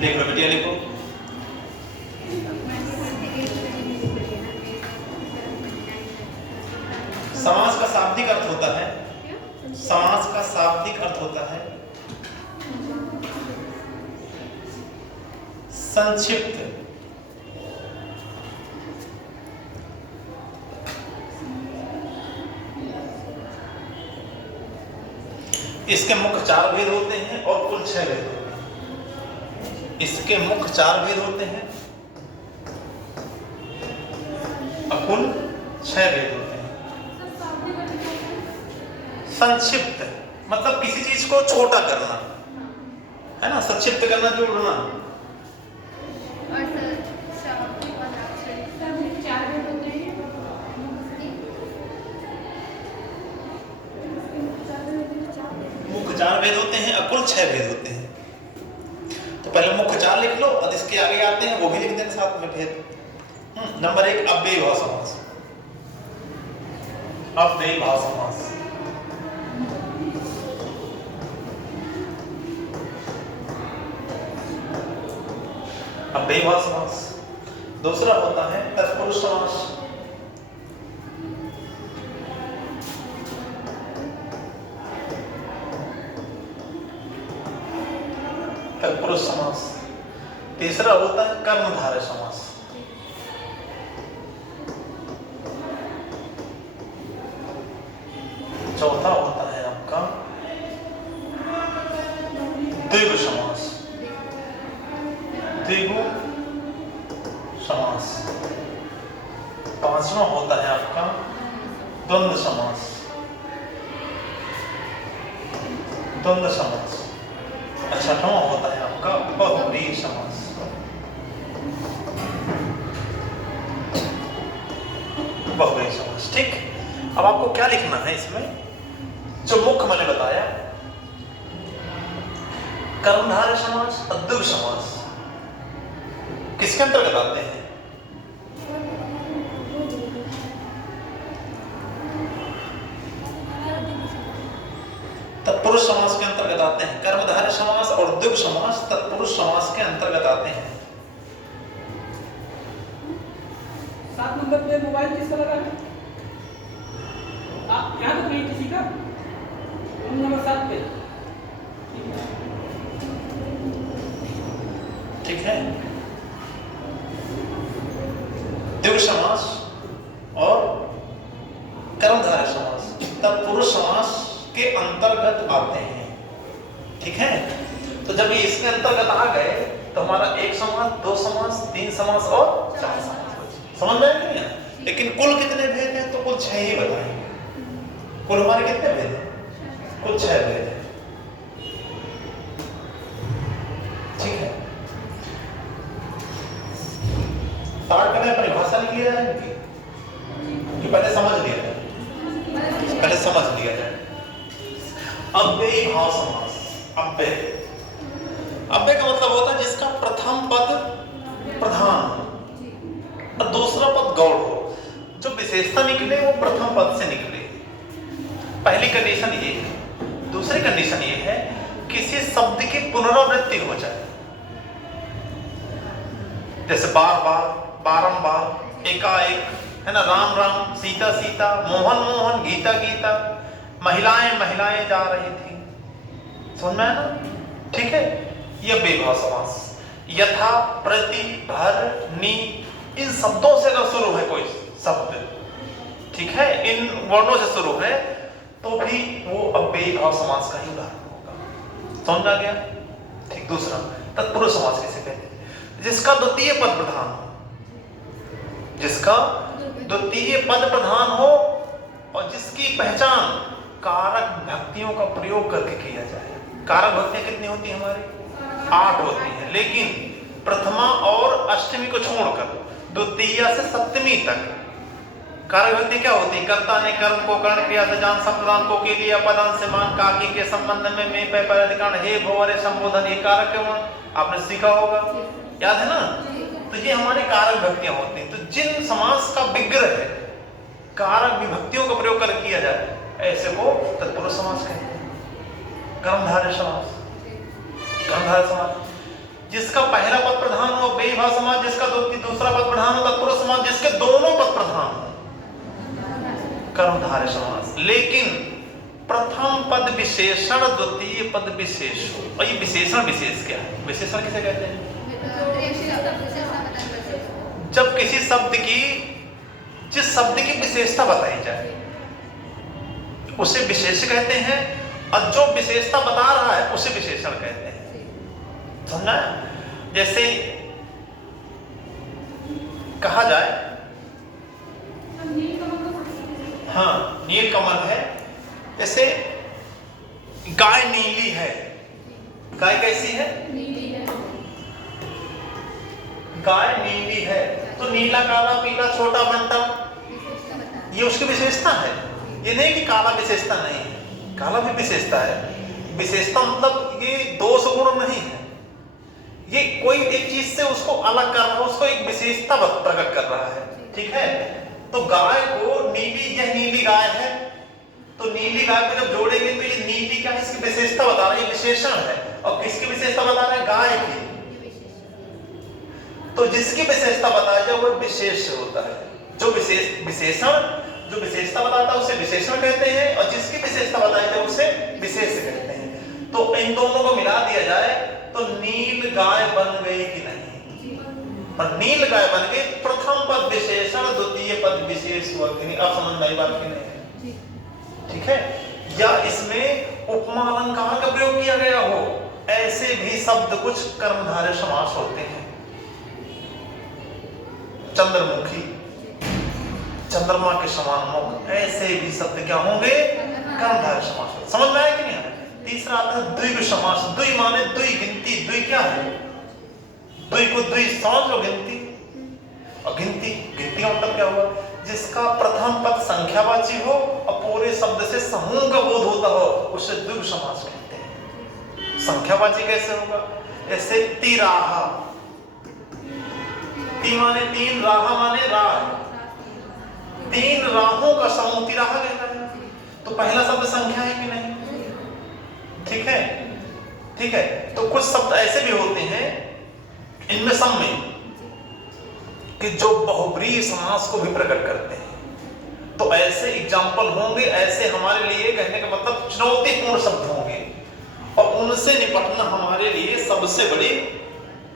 लिख लो बेटिया, लिखो। समास का शाब्दिक अर्थ होता है, समास का शाब्दिक अर्थ होता है संक्षिप्त, इसके मुख्य 4 भेद होते हैं और कुल 6 भेद होते हैं। इसके मुख्य 4 भेद होते हैं और कुल 6 भेद होते हैं। संक्षिप्त मतलब किसी चीज को छोटा करना, है ना, संक्षिप्त करना, जोड़ना। मुख्य 4 भेद होते हैं और कुल 6 भेद होते हैं। तो पहले मुख्य 4 लिख लो और इसके आगे आते हैं वो भी लिख देना साथ में भेद। नंबर 1 अव्ययी भाव समास। अव्ययी भाव समास, अव्ययी भाव समास दूसरा होता है तत्पुरुष समास। तत्पुरुष समास। तीसरा होता है कर्मधारय समास। चौथा होता है आपका द्विगु समास। द्विगु समास। पांचवा होता है आपका द्वंद्व समास। द्वंद्व समास। छठवां होता है आपका बहुव्रीहि समास। बहुव्रीहि समास। ठीक, अब आपको क्या लिखना है इसमें? जो मुख्य मैंने बताया, कर्मधारय समास, द्विगु समास किसके अंतर्गत आते हैं? तत्पुरुष समास के अंतर्गत आते हैं। कर्मधारय समास और द्विगु समास तत्पुरुष समास के अंतर्गत आते हैं। 7 नंबर पे मोबाइल किसका लगा है? आप यहाँ तो नहीं किसी का? रूम नंबर 7 पे। ठीक है, द्विगु समास और कर्मधारय समास तत्पुरुष समास के अंतर्गत आते हैं। ठीक है, तो जब ये इसके अंतर्गत आ गए तो हमारा एक समास, दो समास, तीन समास और चार समास समझ में नहीं है। लेकिन कुल कितने भेद हैं? तो कुल 6 ही बताएंगे। कुल हमारे कितने भेद हैं? कुल 6 भेद हैं। ठीक है, स्टार्ट करने परिभाषा लिख लिया जाए कि पहले समझ लिया जाए? पहले समझ लिया जाए। अव्ययी भाव समास। अव्यय, अव्यय का मतलब होता है जिसका प्रथम पद प्रधान और दूसरा पद गौड़ हो। जो विशेषता निकले वो प्रथम पद से निकले, पहली कंडीशन ये है। दूसरी कंडीशन ये है किसी शब्द की पुनरावृत्ति हो जाए, जैसे बार बार, बारंबार, एकाएक, है ना, राम राम, सीता सीता, मोहन मोहन, गीता गीता, महिलाएं महिलाएं जा रही थी। समझ में आया ना? ठीक है, यह बेभाव समास। यथा, प्रति, भर, नी, इन शब्दों से अगर शुरू है कोई शब्द, ठीक है, इन वर्णों से शुरू है तो भी वो अव्ययी भाव समास का ही उदाहरण होगा। समझ आ गया? ठीक, दूसरा तत्पुरुष समास किसे कहते हैं? जिसका द्वितीय पद प्रधान हो, जिसका द्वितीय पद प्रधान हो और जिसकी पहचान कारक भक्तियों का प्रयोग करके किया जाए। कारक भक्तियां कितनी होती हैं हमारी? 8 होती हैं, लेकिन प्रथमा और अष्टमी को छोड़कर द्वितीय से सप्तमी तक कारक भक्ति क्या होती है? कर्ता ने कर्म को कर्ण क्रिया से जान, संप्रदान को के लिए अपदान से मान, काकी के संबंध में मैं पे पर अधिकार, हे भोवरे संबोधन, ये कारक क्यों आपने सीखा होगा, याद है ना? तो ये हमारी कारक भक्तियां होती हैं। तो जिन समास का विग्रह है, कारक विभक्तियों का प्रयोग कर किया जाए, ऐसे को तत्पुरुष समास कहते हैं। कर्मधारय समास, कर्मधारय समास जिसका पहला पद प्रधान हो अव्ययी भाव समास, जिसका दूसरा पद प्रधान हो तत्पुरुष समास, जिसके दोनों पद प्रधान हो कर्मधारय समास। लेकिन प्रथम पद विशेषण, द्वितीय पद विशेष हो। और ये विशेषण विशेष क्या है? विशेषण किसे कहते हैं? जब किसी शब्द की, जिस शब्द की विशेषता बताई जाए उसे विशेष कहते हैं, और जो विशेषता बता रहा है उसे विशेषण कहते हैं। समझा? जैसे कहा जाए, हाँ, नील कमल है, जैसे गाय नीली है। गाय कैसी है? गाय नीली है, तो नीला, काला, पीला, छोटा, बंटा, ये उसकी विशेषता है। ये नहीं कि काला विशेषता नहीं है, काला भी विशेषता है। विशेषता मतलब ये दोष गुण नहीं है, ये कोई एक चीज से उसको अलग कर रहा है, उसको एक विशेषता प्रकट कर रहा है। ठीक है, तो गाय को नीली, यह नीली गाय है, तो नीली गाय को जब जोड़ेंगे तो ये नीली क्या है? इसकी विशेषता बता रहा है, ये विशेषण है। और किसकी विशेषता बता रहा है? गाय की। तो जिसकी विशेषता बताई जाए वो विशेष होता है। जो विशेषता बताता है उसे विशेषण कहते हैं, और जिसकी विशेषता बताई जाए उसे विशेष कहते हैं। तो इन दोनों को मिला दिया जाए तो नील गाय बन गई कि नहीं? और नील गाय बन गई, प्रथम पद विशेषण, द्वितीय पद विशेष हुआ कि नहीं? अब समझ में आई बात की नहीं? ठीक है। या इसमें उपमा अलंकार का प्रयोग किया गया हो, ऐसे भी शब्द कुछ कर्मधारय समास होते हैं। चंद्रमुखी, चंद्रमा के समान मुख, ऐसे भी शब्द क्या होंगे? कर्मधारय समास। समझ में आया कि नहीं? तीसरा आता है द्विगु समास। द्वि माने द्वि गिनती। द्वि क्या है? द्वि को द्वि समझ लो, गिनती। और गिनती का मतलब क्या हुआ? जिसका प्रथम पद संख्यावाची हो और पूरे शब्द से समूह का बोध होता हो, उसे द्विगु समास कहते हैं। संख्यावाची कैसे होगा? ऐसे तिराहा, ती माने तीन, राहा माने राह, तीन राहों का समूह तिराहा कहता है। तो पहला शब्द संख्या है कि नहीं? ठीक है, ठीक है। तो कुछ शब्द ऐसे भी होते हैं इनमें सब में कि जो बहुब्रीहि समास को भी प्रकट करते हैं। तो ऐसे एग्जाम्पल होंगे, ऐसे हमारे लिए कहने का मतलब चुनौतीपूर्ण शब्द होंगे, और उनसे निपटना हमारे लिए सबसे बड़ी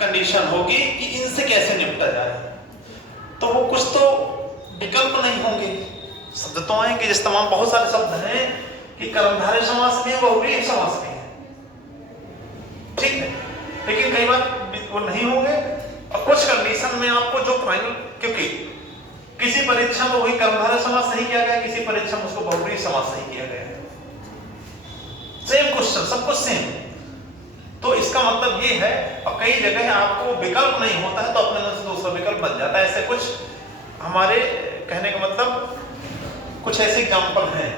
कंडीशन होगी कि इनसे कैसे निपटा जाए। तो वो कुछ तो विकल्प नहीं होंगे। शब्द तो आएंगे, जिस तमाम बहुत सारे शब्द हैं कि कर्मधारय समास में, बहुब्रीहि समास में है, ठीक है। लेकिन कई बार वो नहीं होंगे, और कुछ कंडीशन में आपको जो फाइनल, क्योंकि किसी परीक्षा में वही कर्मधारय समास सही किया गया, किसी परीक्षा में उसको बहुब्रीहि समास सही किया गया, सेम क्वेश्चन, सब कुछ सेम। तो इसका मतलब ये है, और कई जगह आपको विकल्प नहीं होता है तो अपने मन से दूसरा विकल्प बन जाता है। ऐसे कुछ हमारे कहने का मतलब कुछ ऐसे एग्जाम्पल हैं,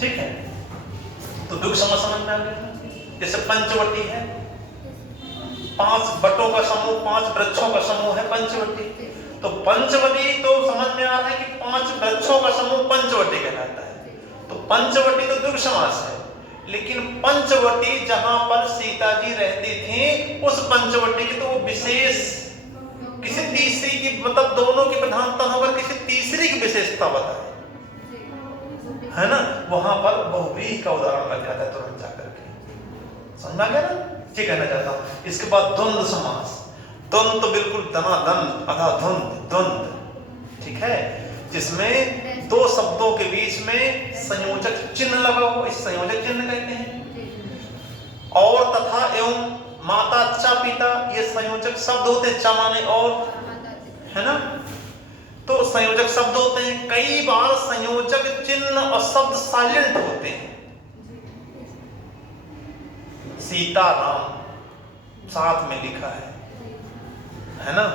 ठीक है। तो दुख समझ में आ गया। जैसे पंचवटी है, 5 बटों का समूह, 5 वृक्षों का समूह है पंचवटी। तो पंचवटी तो समझ में आ रहा है कि 5 वृक्षों का समूह पंचवटी कहलाता है। तो पंचवटी तो दुख समास है, लेकिन पंचवटी जहां पर सीता जी रहती थी, उस पंचवटी की तो वो विशेष किसी तीसरी की, मतलब दोनों की प्रधानता होकर किसी तीसरी की विशेषता बताए, है ना? वहां पर बहुब्रीहि का उदाहरण लग जाता है तुरंत जाकर के। समझ में आ गया ना? ये कहना चाहता हूं। इसके बाद द्वंद्व समास। द्वंद्व तो बिल्कुल धनाधन अधा धुंध, द्वंद्व, ठीक है, जिसमें दो शब्दों के बीच में संयोजक चिन्ह लगा हो, इस संयोजक चिन्ह कहते हैं। और तथा एवं, माता चा पिता, ये संयोजक शब्द होते हैं। चा माने और, है ना? तो संयोजक शब्द होते हैं। कई बार संयोजक चिन्ह और शब्द साइलेंट होते हैं। सीताराम साथ में लिखा है ना?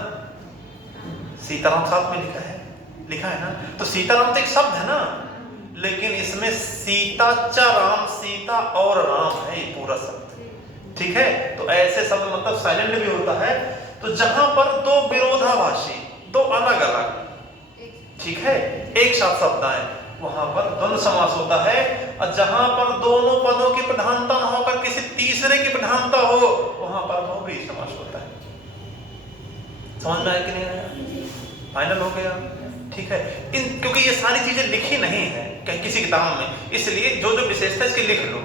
सीताराम साथ में लिखा है ना? तो सीताराम तो एक शब्द है ना, लेकिन इसमें सीता च राम, सीता और राम है ये पूरा शब्द, ठीक है। तो ऐसे शब्द मतलब साइलेंट भी होता है। तो जहां पर दो विरोधाभासी, दो अलग अलग, ठीक है, एक साथ शब्द आए, वहां पर द्वंद्व समास होता है। और जहां पर दोनों पदों की प्रधानता न होकर किसी तीसरे की प्रधानता हो, वहां पर बहुब्रीहि समास होता है। समझ में आया कि नहीं आया? फाइनल हो गया, ठीक है। क्योंकि ये सारी चीजें लिखी नहीं है कहीं किसी किताब में, इसलिए जो जो विशेषता इसकी लिख लो,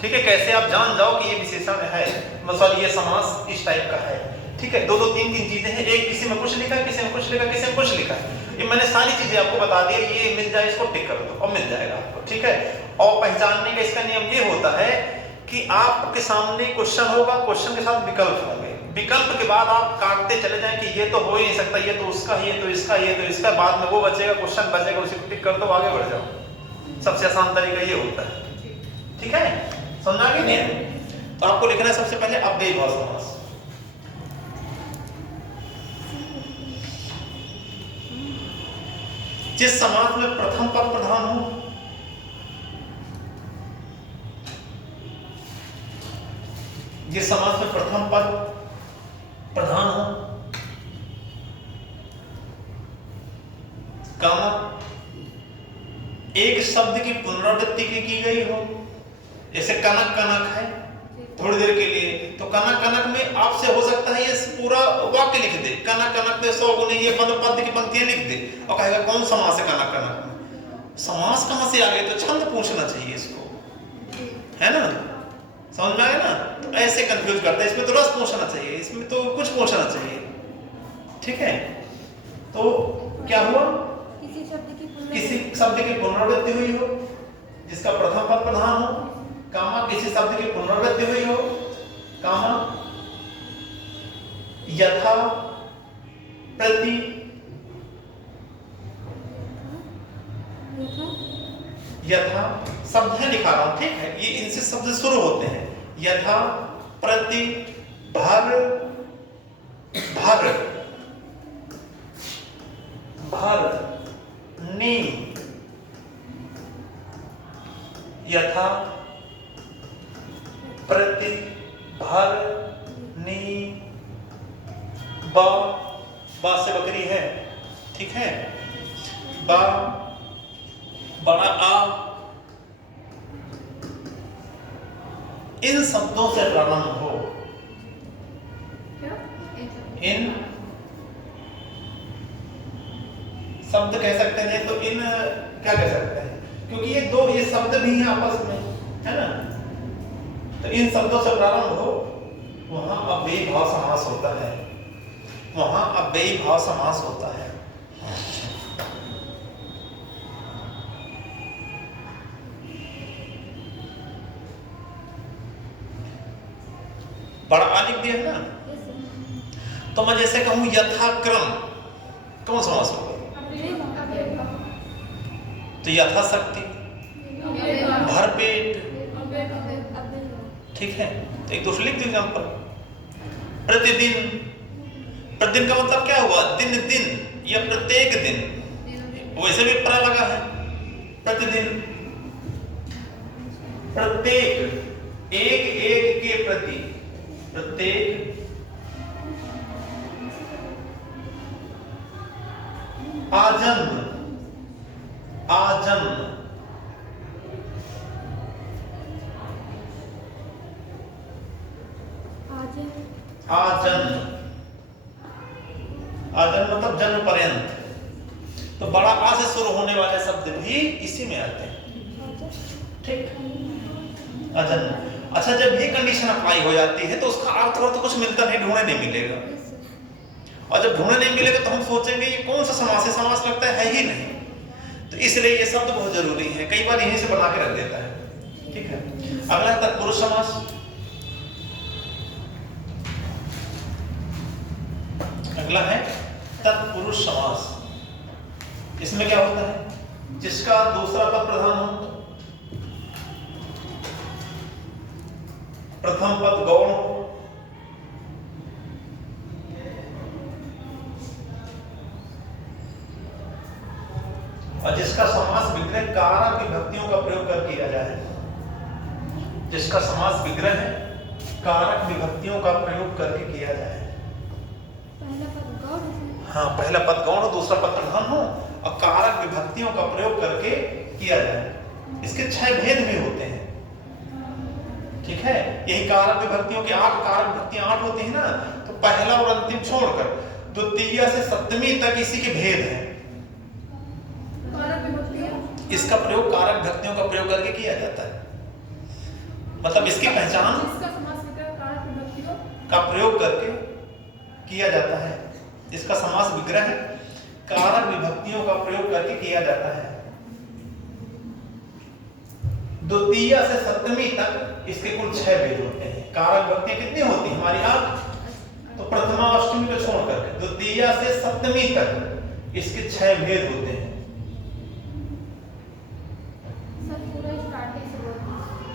ठीक है। कैसे आप जान जाओ कि ये विशेषण है, मतलब ये समास इस टाइप का है, ठीक है। दो दो तीन तीन चीजें हैं, एक किसी में कुछ लिखा है, किसी में कुछ लिखा है, किसी में कुछ लिखा है। ये मैंने सारी चीजें आपको बता दी, ये मिल जाए, इसको टिक कर दो और मिल जाएगा आपको, ठीक है। और पहचानने का इसका नियम ये होता है कि आपके सामने क्वेश्चन होगा, क्वेश्चन के साथ विकल्प होंगे, विकल्प के बाद आप काटते चले जाएं कि ये तो हो ही नहीं सकता, ये तो उसका, ये तो इसका, ये तो इसका, बाद में वो बचेगा, क्वेश्चन बचेगा, उसी को टिक कर दो, आगे बढ़ जाओ। सबसे आसान तरीका ये होता है, ठीक है। समझा कि नहीं? तो आपको लिखना है सबसे पहले अव्ययी भाव समास। जिस समास में प्रथम पद प्रधान हो, जिस समास में प्रथम पद प्रधान हो, कमा एक शब्द की पुनरावृत्ति की गई हो, जैसे कनक कनक है थोड़ी देर के लिए, तो कनक कनक में आपसे हो सकता है ये पूरा वाक्य लिख दे, कनक कनक दे 100 गुने, ये बंद पद की पंक्तियां लिख दे और कहेगा कौन समास है कनक कनक में। समास कहां से आ गए? तो छंद पूछना चाहिए इसको, है ना, समझ में आया ना? तो ऐसे कंफ्यूज करते हैं, इसमें तो रस पूछना चाहिए, इसमें तो कुछ पूछना चाहिए, ठीक है। तो क्या हुआ? किसी किसी शब्द की पुनरावृत्ति हुई हो जिसका प्रथम पद प्रधान हो, कामा किसी शब्द की पुनरावृत्ति हुई हो, कामा यथा प्रति यथा शब्द है लिखा रहा हूं, ठीक है, ये इनसे शब्द शुरू होते हैं। यथा प्रति भर भर भर नी, यथा प्रति भर नी, बा से बकरी है, ठीक है, बा बड़ा आ, इन शब्दों से प्रारंभ हो, इन शब्द कह सकते हैं, तो इन क्या कह सकते हैं, क्योंकि ये दो ये शब्द भी हैं आपस में, है ना, तो इन शब्दों से प्रारंभ हो, वहां अव्ययी भाव समास होता है, वहां अव्ययी भाव समास होता है। बड़ा आ लिख दिया है ना, तो मैं जैसे कहूं यथाक्रम, कौन समास होगा? तो यथाशक्ति, भरपेट, ठीक है। तो एक दूसरे लिख दो एग्जाम्पल। प्रतिदिन, प्रतिदिन का मतलब क्या हुआ? दिन दिन या प्रत्येक दिन, वैसे भी प्रा लगा है, प्रतिदिन, प्रत्येक, एक एक के प्रति, प्रत्येक, आजन्म, आजन्म, आजन्म, आजन्म मतलब जन्म पर्यंत। तो बड़ा आ से शुरू होने वाले शब्द भी इसी में आते हैं, ठीक, आजन्म। अच्छा, जब ये कंडीशन अप्लाई हो जाती है तो उसका अर्थ तो कुछ मिलता नहीं, ढूंढने नहीं मिलेगा, और जब ढूंढने नहीं मिलेगा तो हम सोचेंगे ये कौन सा समास है, समास लगता है ही नहीं। तो इसलिए ये शब्द बहुत जरूरी है, कई बार यहीं से बना के रख देता है, ठीक है। अगला है तत्पुरुष समास। अगला है तत्पुरुष समास। इसमें क्या होता है? जिसका दूसरा पद प्रधान हो, प्रथम पद गौण हो, और जिसका समास विग्रह कारक विभक्तियों का प्रयोग कर किया जाए, जिसका समास विग्रह है कारक विभक्तियों का प्रयोग करके किया जाए। पहला पद गौण, हाँ, पहला पद गौण हो, दूसरा पद प्रधान हो और कारक विभक्तियों का प्रयोग करके किया जाए। इसके 6 भेद भी होते हैं, ठीक है। यही कारक विभक्तियों की 8 कारक विभक्तियां 8 होती है ना, तो पहला और अंतिम छोड़कर द्वितीय से सप्तमी तक इसी के भेद हैं। इसका प्रयोग कारक विभक्तियों का प्रयोग करके किया जाता है, मतलब इसकी पहचान का प्रयोग करके किया जाता है। इसका समास विग्रह है, कारक विभक्तियों का प्रयोग करके किया जाता है। द्वितीय से सप्तमी तक इसके कुल 6 भेद होते हैं। कारक विभक्तियां कितनी होती है हमारी? 8। तो प्रथमा अष्टमी को छोड़ करके द्वितीय से सप्तमी तक इसके 6 भेद होते हैं।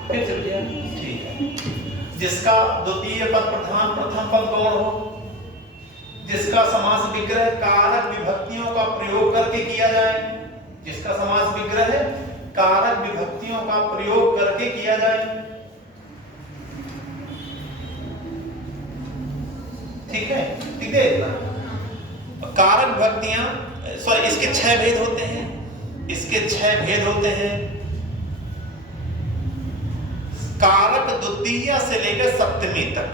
फिर चलिए, ठीक है। जिसका द्वितीय पद प्रधान, प्रथम पद गौण हो, जिसका समास विग्रह कारक विभक्तियों का प्रयोग करके किया जाए, जिसका समास विग्रह है कारक विभक्तियों का प्रयोग करके किया जाए, ठीक है। ठीक है, कारक विभक्तियां, सॉरी, इसके 6 भेद होते हैं, इसके 6 भेद होते हैं। कारक द्वितीय से लेकर सप्तमी तक,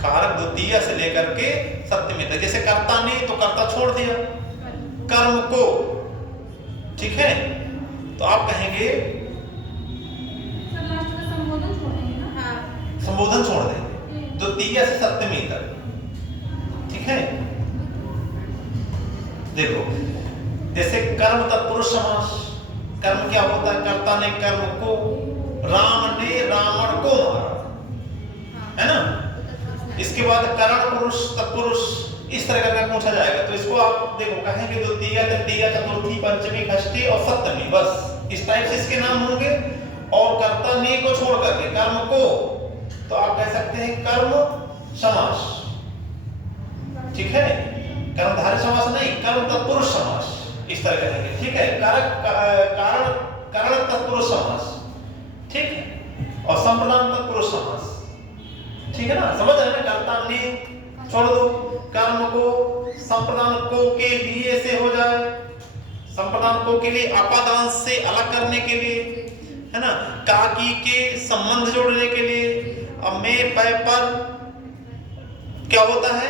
कारक द्वितीय से लेकर के सप्तमी तक। जैसे कर्ता ने तो कर्ता छोड़ दिया कर्म को, ठीक है, तो आप कहेंगे सर लास्ट में संबोधन छोड़ेंगे ना? हाँ संबोधन छोड़ देंगे द्वितीय से सप्तमी तक, ठीक है। देखो जैसे कर्म तत्पुरुष समास, कर्म क्या होता है? कर्ता ने कर्म को, राम ने रावण को मारा, है ना। इसके बाद करण पुरुष तत्पुरुष, इस तरह का पूछा जाएगा तो इसको आप देखो कहेंगे द्वितीय तृतीय चतुर्थी पंचमी षष्ठी और सप्तमी, बस इस टाइप से इसके नाम होंगे। और कर्ता ने को छोड़ करके कर्म को, तो आप कह सकते हैं कर्म समास, ठीक है। कर्मधारय समास नहीं, कर्म तत्पुरुष समास, इस तरह कहेंगे, ठीक है। कारण तत्पुरुष समास, ठीक है, और संप्रदान तत्पुरुष समास, ठीक है ना। समझ रहे हैं? कर्ता ने छोड़ दो कर्म को, संप्रदान को के लिए से हो जाए, संप्रदान को के लिए अपादान से अलग करने के लिए, है ना। काकी के संबंध जोड़ने के लिए, अब में पै पर क्या होता है?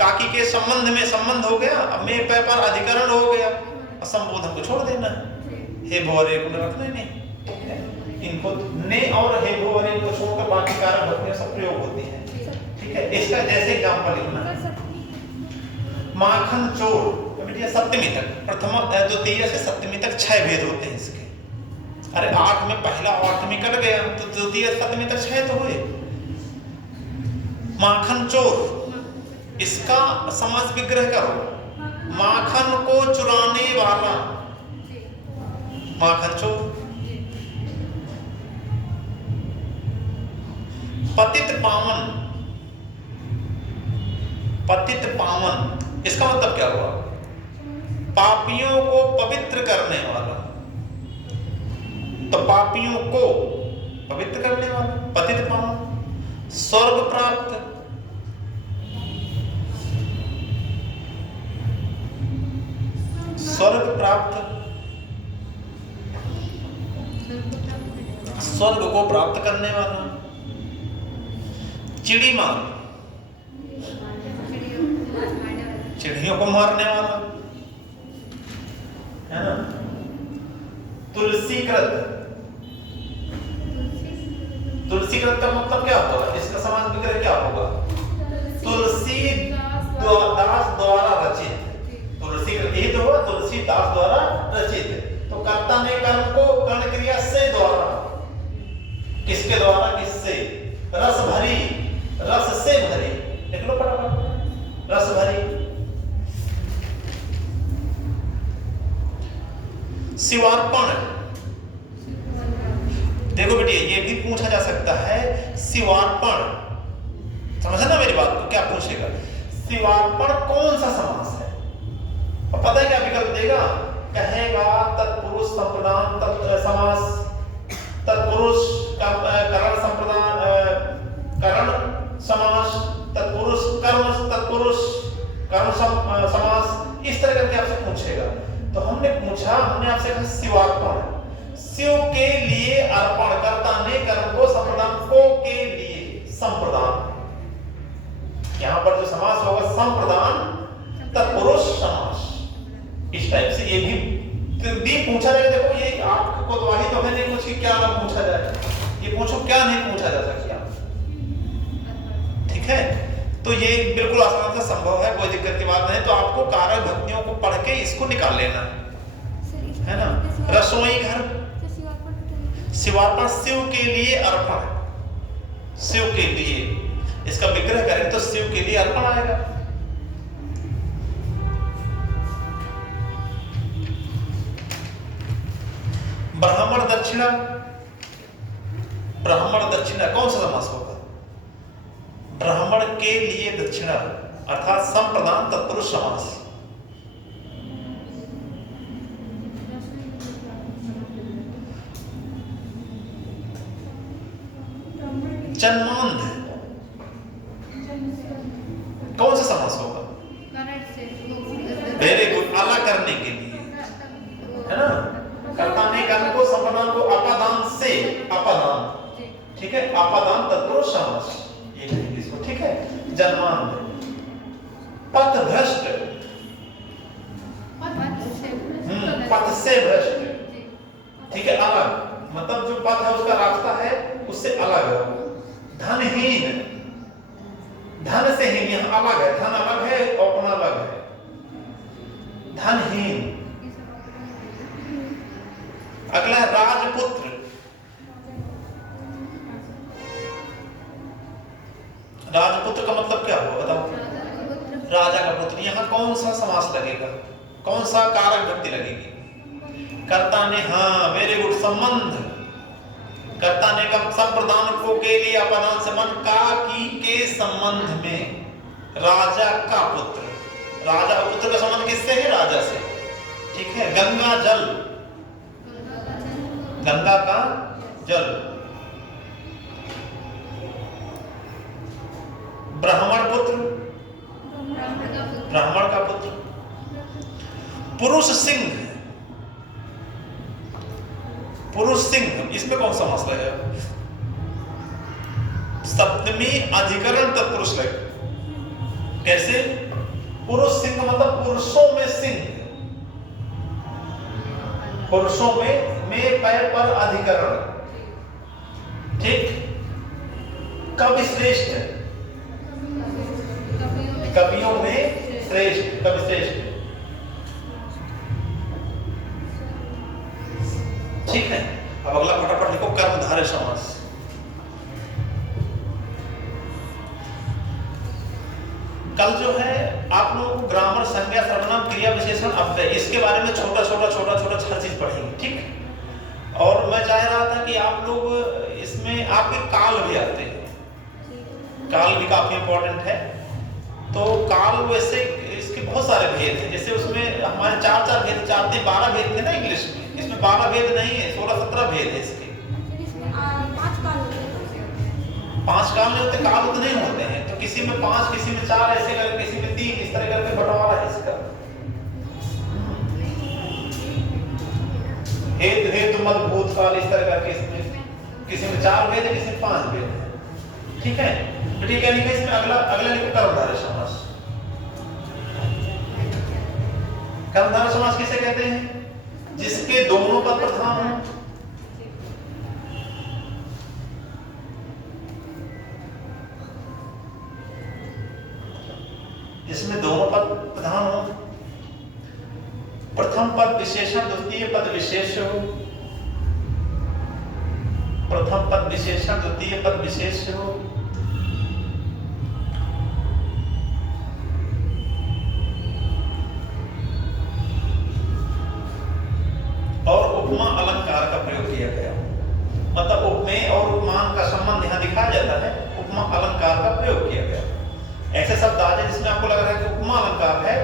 काकी के संबंध में संबंध हो गया, अब में पै पर अधिकरण हो गया, और संबोधन को छोड़ देना, हे भोरे को रखना नहीं, इनको ने और हे भोरे को छोड़कर बाकी कारक होते हैं, सब प्रयोग होती है, ठीक है। इसका जैसे एग्जांपल लिखना, माखन चोर बेटिया सप्तमी तक, प्रथम द्वितीय से सप्तमी तक 6 भेद होते हैं इसके। अरे 8 में पहला 8 में कट गया तो द्वितीय सप्तमी तक 6 तो हुए। माखन चोर, इसका समास विग्रह करो, माखन को चुराने वाला, माखन चोर। पतित पावन, पतित पावन, इसका मतलब क्या हुआ? पापियों को पवित्र करने वाला, तो पापियों को पवित्र करने वाला पतित पावन। स्वर्ग प्राप्त, स्वर्ग प्राप्त, स्वर्ग को प्राप्त करने वाला। चिड़ीमार, चिड़ियों को मारने वाला, है ना। तुलसीकृत, तुलसीकृत का मतलब क्या होगा? इसका समास विग्रह क्या होगा? तुलसी दास द्वारा रचित, तुलसीकृत ही तो हुआ, तुलसीदास द्वारा रचित। तो कर्ता ने कर्म को कर्ण क्रिया से द्वारा, किसके द्वारा? किससे? रस भरी, रस से भरी, देख लो फटाफट, रस भरी। शिवार्पण, देखो बेटिया ये भी पूछा जा सकता है, शिवार्पण, समझा ना मेरी बात को? क्या पूछेगा? शिवार्पण कौन सा समास है? और पता है क्या विकल्प देगा? कहेगा तत्पुरुष संप्रदान समास, तत्पुरुष करण संप्रदान, करण समास, तत्पुरुष कर्म, तत्पुरुष कर्म समास, इस तरह करके आपसे पूछेगा। तो हमने पूछा, हमने आपसे कहा शिवार्पण, शिव के लिए अर्पण, कर्ता ने कर्म को, संप्रदान को के लिए, संप्रदान, यहां पर जो समास होगा संप्रदान तत्पुरुष समास, इस टाइप से ये भी पूछा जाएगा। देखो ये आपको तो वही तो है नहीं कुछ कि क्या ना पूछा जाए, ये पूछो क्या नहीं पूछा जा सकता, ठीक है। तो ये बिल्कुल आसान से संभव है, कोई दिक्कत की बात नहीं। तो आपको कारक भक्तियों को पढ़ के इसको निकाल लेना है ना। रसोई घर, शिवार्पण शिव के लिए अर्पण, शिव के लिए, इसका विग्रह करें तो शिव के लिए अर्पण आएगा। ब्राह्मण दक्षिणा, ब्राह्मण दक्षिणा कौन सा समास होगा? ब्राह्मण के लिए दक्षिणा अर्थात संप्रदान तत्पुरुष समास। जन्मांध कौन सा समास होगा? वेरी गुड, अलग करने के लिए, है ना। कर्ता ने कर्म को, संप्रदान को अपादान से, अपादान, ठीक है, अपादान तत्पुरुष समास, ये इसको, ठीक। जन्मांध, पथभ्रष्ट, पथ से भ्रष्ट, ठीक है, अलग, मतलब जो पथ है उसका रास्ता है उससे अलग है। धनहीन, धन से हीन, यहाँ अलग है, धन अलग है और अपना अलग है। धनहीन। अगला है राजपुत्र। राजपुत्र का मतलब क्या हुआ बताओ? राजा का पुत्र। यहाँ कौन सा समास लगेगा, कौन सा कारक व्यक्ति लगेगी? कर्ता ने, हाँ वेरी गुड, संबंध। कर्ता ने कब संप्रदान को के लिए अपदान से मन का की के संबंध में राजा का पुत्र। राजा पुत्र का संबंध किससे है? राजा से, ठीक है। गंगा जल, गंगा का जल। ब्राह्मण पुत्र, ब्राह्मण का पुत्र। पुरुष सिंह, पुरुष सिंह, इसमें कौन सा मसला है? सप्तमी अधिकरण तत्पुरुष लगे। कैसे? पुरुष सिंह मतलब पुरुषों में सिंह, पुरुषों में पैर पर अधिकरण, ठीक। कवि श्रेष्ठ, कवियों में श्रेष्ठ, कवि श्रेष्ठ, ठीक है। अब अगला फटाफट लिखो, कर्मधारय समास। कल जो है आप लोगों को ग्रामर, संज्ञा, सर्वनाम, क्रिया, विशेषण, अव्यय, इसके बारे में छोटा छोटा हर चीज पढ़ेंगे, ठीक। और मैं चाह रहा था कि आप लोग इसमें आपके काल भी आते हैं, काल भी काफी इंपॉर्टेंट है। तो काल वैसे इसके बहुत सारे भेद हैं, जैसे उसमें हमारे चार भेद, 12 भेद थे ना इंग्लिश में, इसमें 12 भेद नहीं है, 16-17 भेद है इसके। 5 काल नहीं होते, काल उतने ही होते हैं, तो किसी में 5, किसी में 4, ऐसे करके, किसी में 3, इस तरह करके बंटवारा है इसका। हेतु मद भूतकाल, इस तरह करके इसमें किसी में 4 भेद है, किसी में 5 भेद है, ठीक है। तो ठीक है, लिखो इसमें अगला लिखो कर्मधारय समास। कर्मधारय समास किसे कहते हैं? जिसके दोनों पद प्रधान हो। जिसमें दोनों पद प्रधान हो, प्रथम पद विशेषण, द्वितीय पद विशेष हो, प्रथम पद विशेषण, द्वितीय पद विशेष हो, और उपमा अलंकार का प्रयोग किया गया। मतलब उपमेय और उपमान का संबंध यहाँ दिखाया जाता है, उपमा अलंकार का प्रयोग किया गया। ऐसे शब्द आ जाए जिसमें आपको लग रहा है कि उपमा अलंकार है,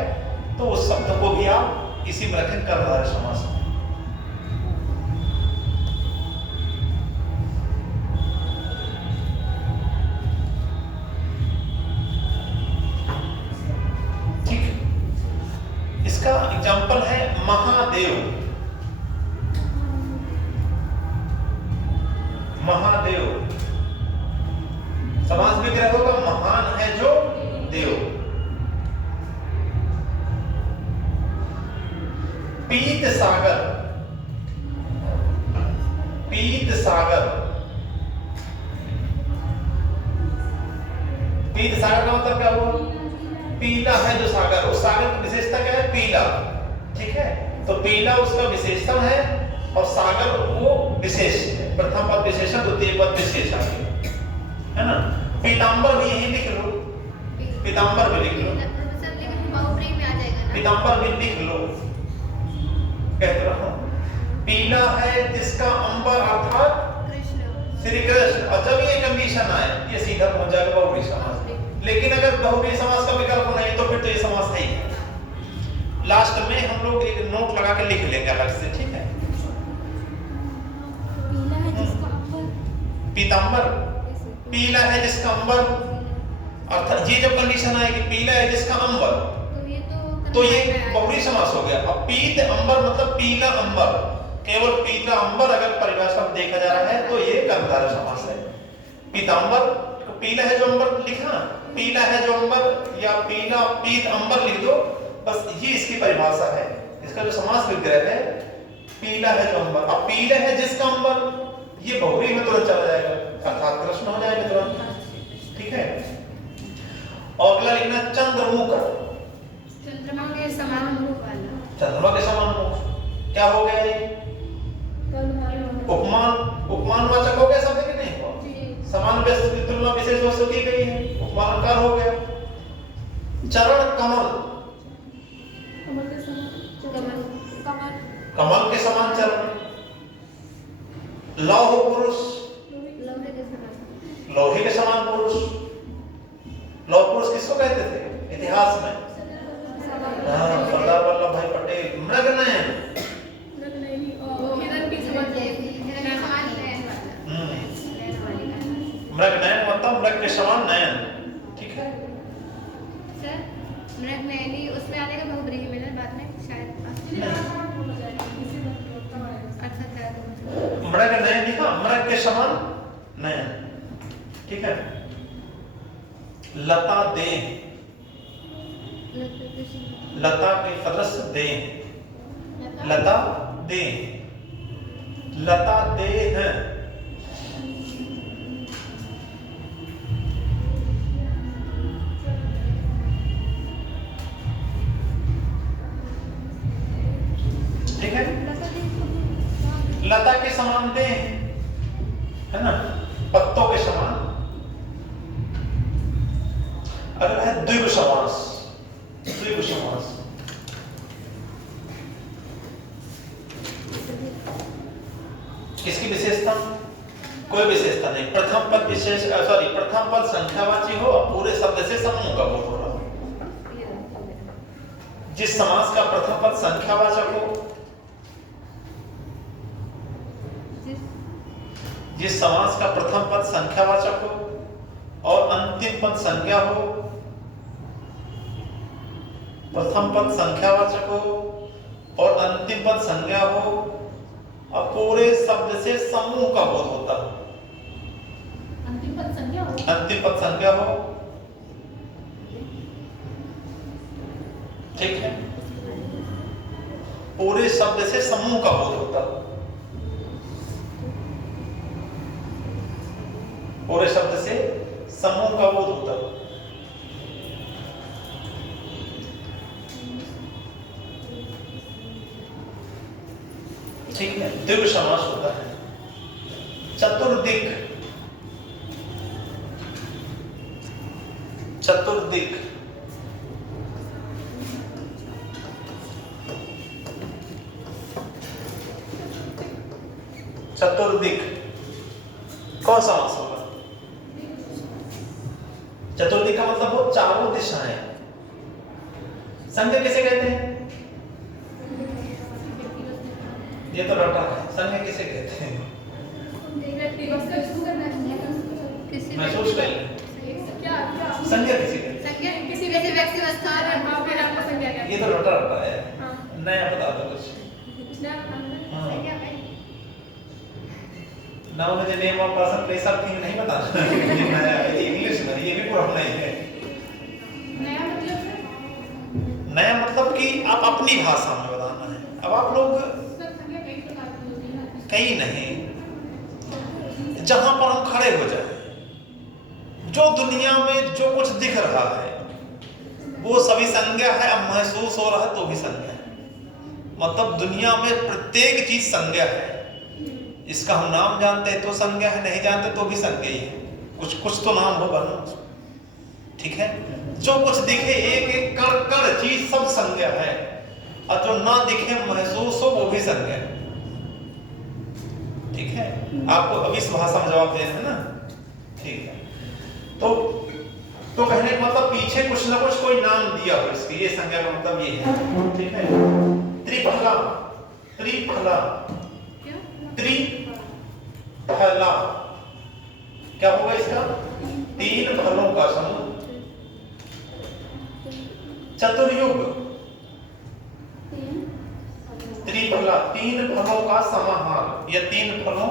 तो उस शब्द को भी आप इसी में रखें कर्मधारय समास में। ठीक है, इसका एग्जाम्पल है महादेव। महादेव समास विग्रह होगा, महान है जो देव। पीत सागर, पीत सागर, पीत सागर का मतलब क्या हुआ? पीला है जो सागर, उस सागर की विशेषता क्या है? पीला, ठीक है। तो पीला उसका विशेषण है और सागर वो विशेष है। प्रथम पद विशेषण, द्वितीय पद विशेषण, है ना। पीतांबर भी यही लिख लो, पीतांबर भी लिख लो, पीतांबर भी लिख लो। कहते रहो पीला है जिसका अंबर अर्थात श्री कृष्ण। और जब ये कंडीशन आए, ये सीधा पहुंच जाएगा बहुव्रीहि समास। लेकिन अगर बहुव्रीहि समास का विकल्प नहीं तो फिर तो ये समास है ही। लास्ट में हम लोग एक नोट लगा के लिख लेंगे अलग से, ठीक है। पीतांबर, पीला है जिसका अंबर, अर्थात ये जब कंडीशन आएगी पीला है जिसका अंबर, तो ये बहुव्रीहि समास हो गया। अब पीत अंबर मतलब पीला अंबर, केवल पीला अंबर अगर परिभाषा में देखा जा रहा है तो ये कर्मधारय समास है। पीतांबर, पीला है जो अंबर लिखा, पीला है जो अंबर या पीला पीत अंबर लिख दो, बस ये इसकी परिभाषा है। इसका जो समास विग्रह है पीला है जो अंबर। अब पीला है जिसका अंबर, ये बहुरी में तुरंत चला जाएगा, अर्थात कृष्ण हो जाएगा तुरंत। ठीक है। और अगला लिखना चंद्रमुख, चंद्रमा के समान मुख वाला। चंद्रमा के समान मुख क्या हो गया ये? उपमान वाचक हो गया शब्द कि नहीं? समान तुलना विशेष वस्तु की गई है, उपमान अलंकार हो गया। चरण कमल, कमल के समान चरण। लौह पुरुष, लोहे के समान पुरुष। लौह पुरुष किसको कहते थे इतिहास में? सरदार वल्लभ भाई पटेल। मृगनयन, मृगनयन मतलब मृग के समान नयन। ठीक है सर, मृगनयनी उसमें आने का बहुब्रीहि मिलन बाद में शायद। मृग नयन लिखा, मृग के समान नयन। ठीक है। लता देह, लता के सदस्य देह, लता देह, लता देह। ठीक है। लता के समान देह है ना, पत्तों के समान। अगला है द्विगु समास, द्विगु समास। किसकी विशेषता? कोई विशेषता नहीं। प्रथम पद विशेष प्रथम पद संख्यावाची हो और पूरे शब्द से समूह का बोध हो रहा हो। जिस समास का प्रथम पद संख्यावाचक हो, जिस समास का प्रथम पद संख्यावाचक हो और अंतिम पद संज्ञा हो, प्रथम पद संख्यावाचक हो और अंतिम पद संज्ञा हो और पूरे शब्द से समूह का बोध होता है। अंतिम पद संज्ञा हो। ठीक है। पूरे शब्द से समूह का बोध होता है। पूरे शब्द से समूह का बोध होता है। ठीक है। द्विगु समास होता है। चतुर्दिक, चतुर्दिक, चतुर्दिक कौन समास होगा? चतुर्दिक का मतलब वो चारों दिशाएं। संज्ञा किसे कहते हैं? ये तो रटा है। संज्ञा किसे कहते हैं? महसूस कर लें। संज्ञा किसे कहते हैं? संज्ञा किसी व्यक्ति अवस्था ये तो रटा है। नया बता दो कुछ। नाउ मुझे name of person place of thing नहीं बताना। ये इंग्लिश में, ये भी पुराना नहीं है। नया मतलब कि आप अपनी भाषा में बताना है। अब आप लोग कहीं नहीं, जहां पर हम खड़े हो जाए, जो दुनिया में जो कुछ दिख रहा है वो सभी संज्ञा है। अब महसूस हो रहा है तो भी संज्ञा है। मतलब दुनिया में प्रत्येक चीज संज्ञा है। इसका हम नाम जानते हैं तो संज्ञा है, नहीं जानते तो भी संज्ञा ही है। कुछ तो नाम होगा ना। ठीक है। जो कुछ दिखे, एक एक कण कण चीज सब संज्ञा है, और जो ना दिखे महसूस हो वो भी संज्ञा है। ठीक है। आपको अभी इस भाषा में जवाब देना है ना। ठीक है। तो कहने का मतलब पीछे कुछ ना कुछ कोई नाम दिया हो इसके, ये संज्ञा का मतलब ये है। ठीक है। त्रिफला, त्रिफला, त्रिफला क्या होगा इसका? तीन फलों का समूह। चतुर्युग, त्रिफला तीन फलों का समाहार, या तीन फलों,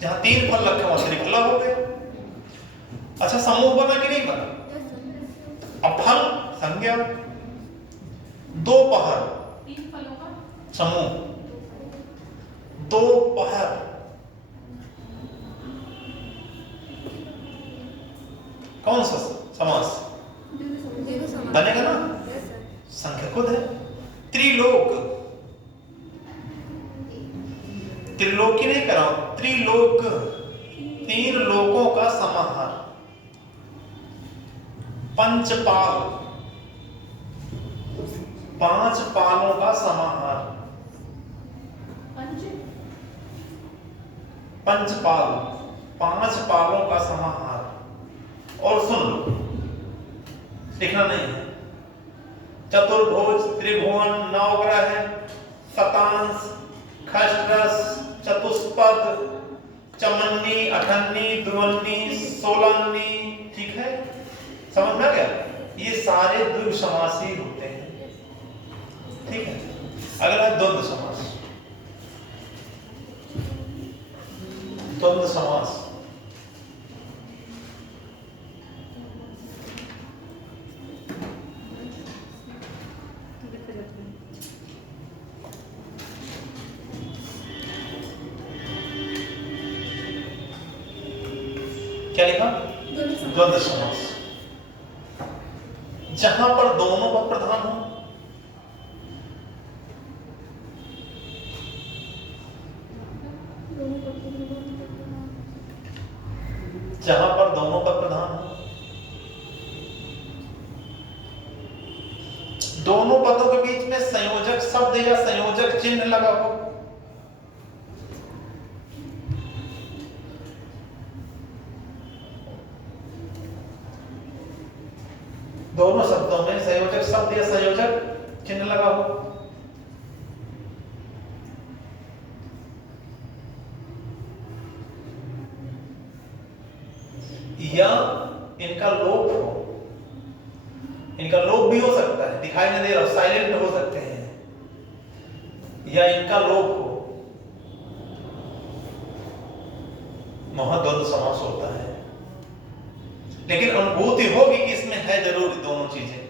जहां तीन फल रखे वहां त्रिफला हो गए। अच्छा, समूह बना कि नहीं बना? अफल संज्ञा, दोपहर 3 फलों का समूह, दोपहर, कौन सा समास बनेगा ना? संख्या खुद है। त्रिलोक, त्रिलोकी नहीं कराओ, त्रिलोक, 3 लोकों का समाहार। पंचपाल, 5 पालों का समाहार। पंचपाल, 5 पालों का समाहार। और सुन लो, लिखना नहीं है। चतुर्भुज, त्रिभुवन, नवग्रह, शतांश, खष्टरस, चतुष्पद, चमन्नी, अठन्नी, द्विवन्नी, सोलन्नी, ठीक है, समझ में आ गया? ये सारे द्विग समासी होते हैं, ठीक है। अगला द्वंद्व समास। द्वंद्व समास क्या लिखा? द्वंद्व समास, जहां पर दोनों पद प्रधान हो, जहां पर दोनों पद प्रधान हो, दोनों पदों के बीच में संयोजक शब्द या संयोजक चिन्ह लगा हो, दोनों शब्दों में संयोजक शब्द या संयोजक चिन्ह लगा हो, या इनका लोप हो, इनका लोप भी हो सकता है, दिखाई नहीं दे रहा, साइलेंट हो सकते हैं, या इनका लोप हो, वहां द्वंद्व समास होता है। लेकिन अनुभूति होगी कि इसमें है जरूर दोनों चीजें,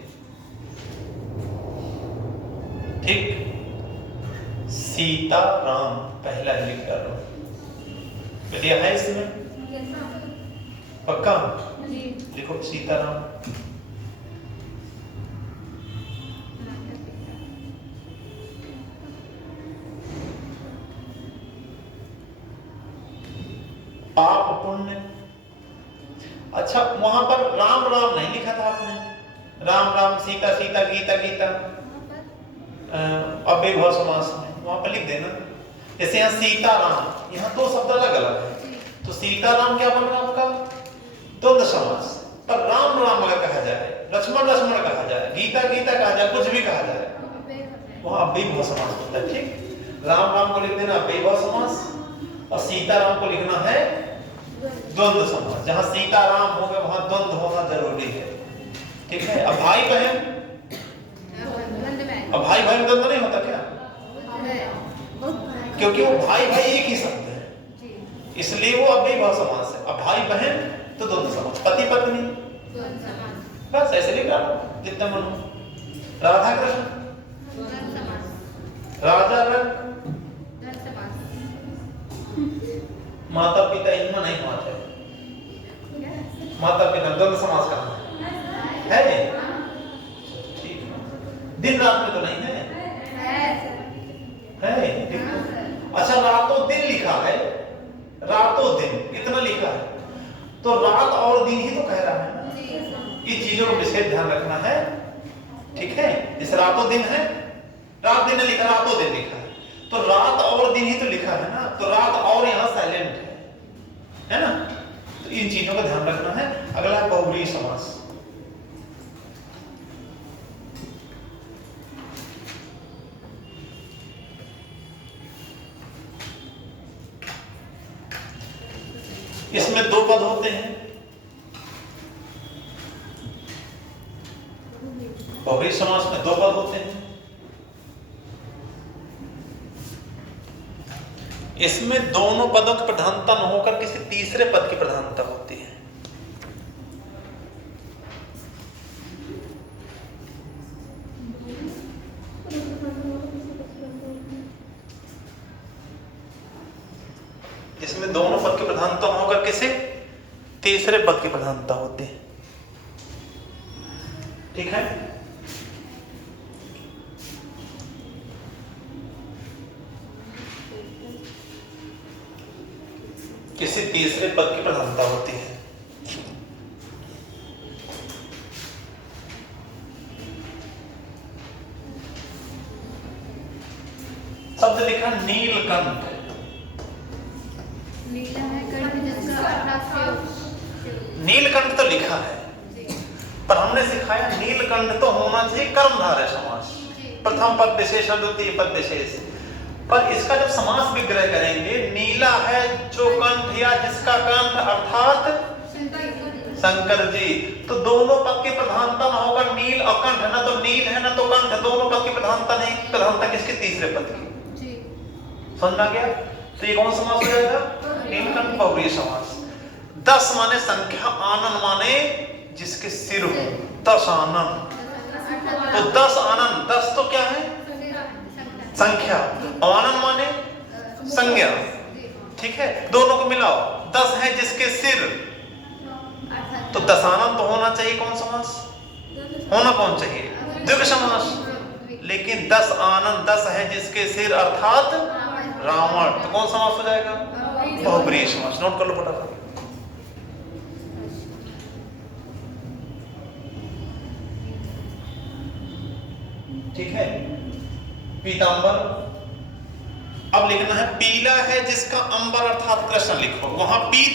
ठीक। सीता राम पहला लिख कर बढ़िया है इसमें, पक्का लिखो सीताराम। पाप पुण्य, अच्छा वहां पर राम राम नहीं लिखा था आपने, राम राम, सीता सीता, गीता गीता, अव्ययभाव समास में वहां पर लिख देना। जैसे यहाँ सीताराम, यहाँ 2 शब्द अलग अलग है, तो सीताराम क्या बन रहा आपका? द्वंद्व समास। पर राम राम अगर कहा जाए, लक्ष्मण लक्ष्मण कहा जाए, गीता गीता कहा जाए, कुछ भी कहा जाए, वहां अव्ययभाव समास होता है, ठीक। राम राम को लिख देना अव्ययभाव समास, और सीताराम को लिखना है द्वंद्व समास। जहां सीताराम हो गए वहां द्वंद्व होना जरूरी है, ठीक है। अब भाई बहन, अब भाई बहन द्वंद्व नहीं होता क्या? क्योंकि वो भाई भाई एक ही शब्द है, इसलिए वो अव्ययभाव समास है। अब भाई बहन तो द्वंद्व समास, पति पत्नी, बस ऐसे लिख रहा जितना मन हो। राधा कृष्ण, राजा रंग, माता पिता, इनमें नहीं होना चाहिए। माता पिता द्वंद्व समास कहाँ है? ठीक है, दिन रात में तो नहीं है, ठीक। अच्छा रातों दिन लिखा है, रातों दिन इतना लिखा है, तो रात और दिन ही तो कह रहा है ना, इन चीजों को विशेष ध्यान रखना है, ठीक है। इस रातों दिन है, रात दिन लिखा, रातों दिन लिखा है, तो रात और दिन ही तो लिखा है ना, तो रात और यहाँ साइलेंट है ना, तो इन चीजों का ध्यान रखना है। अगला बहुव्रीहि समास, इसमें 2 पद होते हैं, बहुव्रीहि समास में 2 पद होते हैं। इसमें दोनों पदों की प्रधानता न होकर किसी तीसरे पद की प्रधानता होती है। तीसरे पद की प्रधानता होती है। ठीक है, किसी तीसरे पद की प्रधानता होती है। शब्द लिखा नीलकंठ। नीला है कंठ जिसका अर्थात नीलकंठ तो लिखा है, पर हमने सिखाया नीलकंठ तो होना चाहिए कर्मधारय समास, प्रथम पद विशेष और द्वितीय पद विशेष। पर इसका जब समास विग्रह करेंगे, नीला है जो कंठ या जिसका कंठ अर्थात शंकर जी, तो दोनों पद की प्रधानता ना होगा नील और कंठ, ना तो नील है ना तो कंठ, दोनों पद की प्रधानता नहीं। प्रधानता किसके? तीसरे पद की। समझ आ गया? तो ये कौन समास हो जाएगा? नीलकंठ बहुव्रीहि समास। 10 माने संख्या, आनन माने जिसके सिर हो, 10 आनन। तो 10 आनन, 10 तो क्या है? संख्या, आनन माने संज्ञा। ठीक है, दोनों को मिलाओ, 10 है जिसके सिर, तो 10 आनन तो होना चाहिए कौन समास? होना कौन चाहिए? द्विगु समास। लेकिन 10 आनन, 10 है जिसके सिर अर्थात रावण, तो कौन समास हो जाएगा? बहुव्रीहि समास। नोट कर लो फटाफट। ठीक है, पीतांबर। अब लिखना है पीला है जिसका अंबर अर्थात कृष्ण लिखो, वहां पीत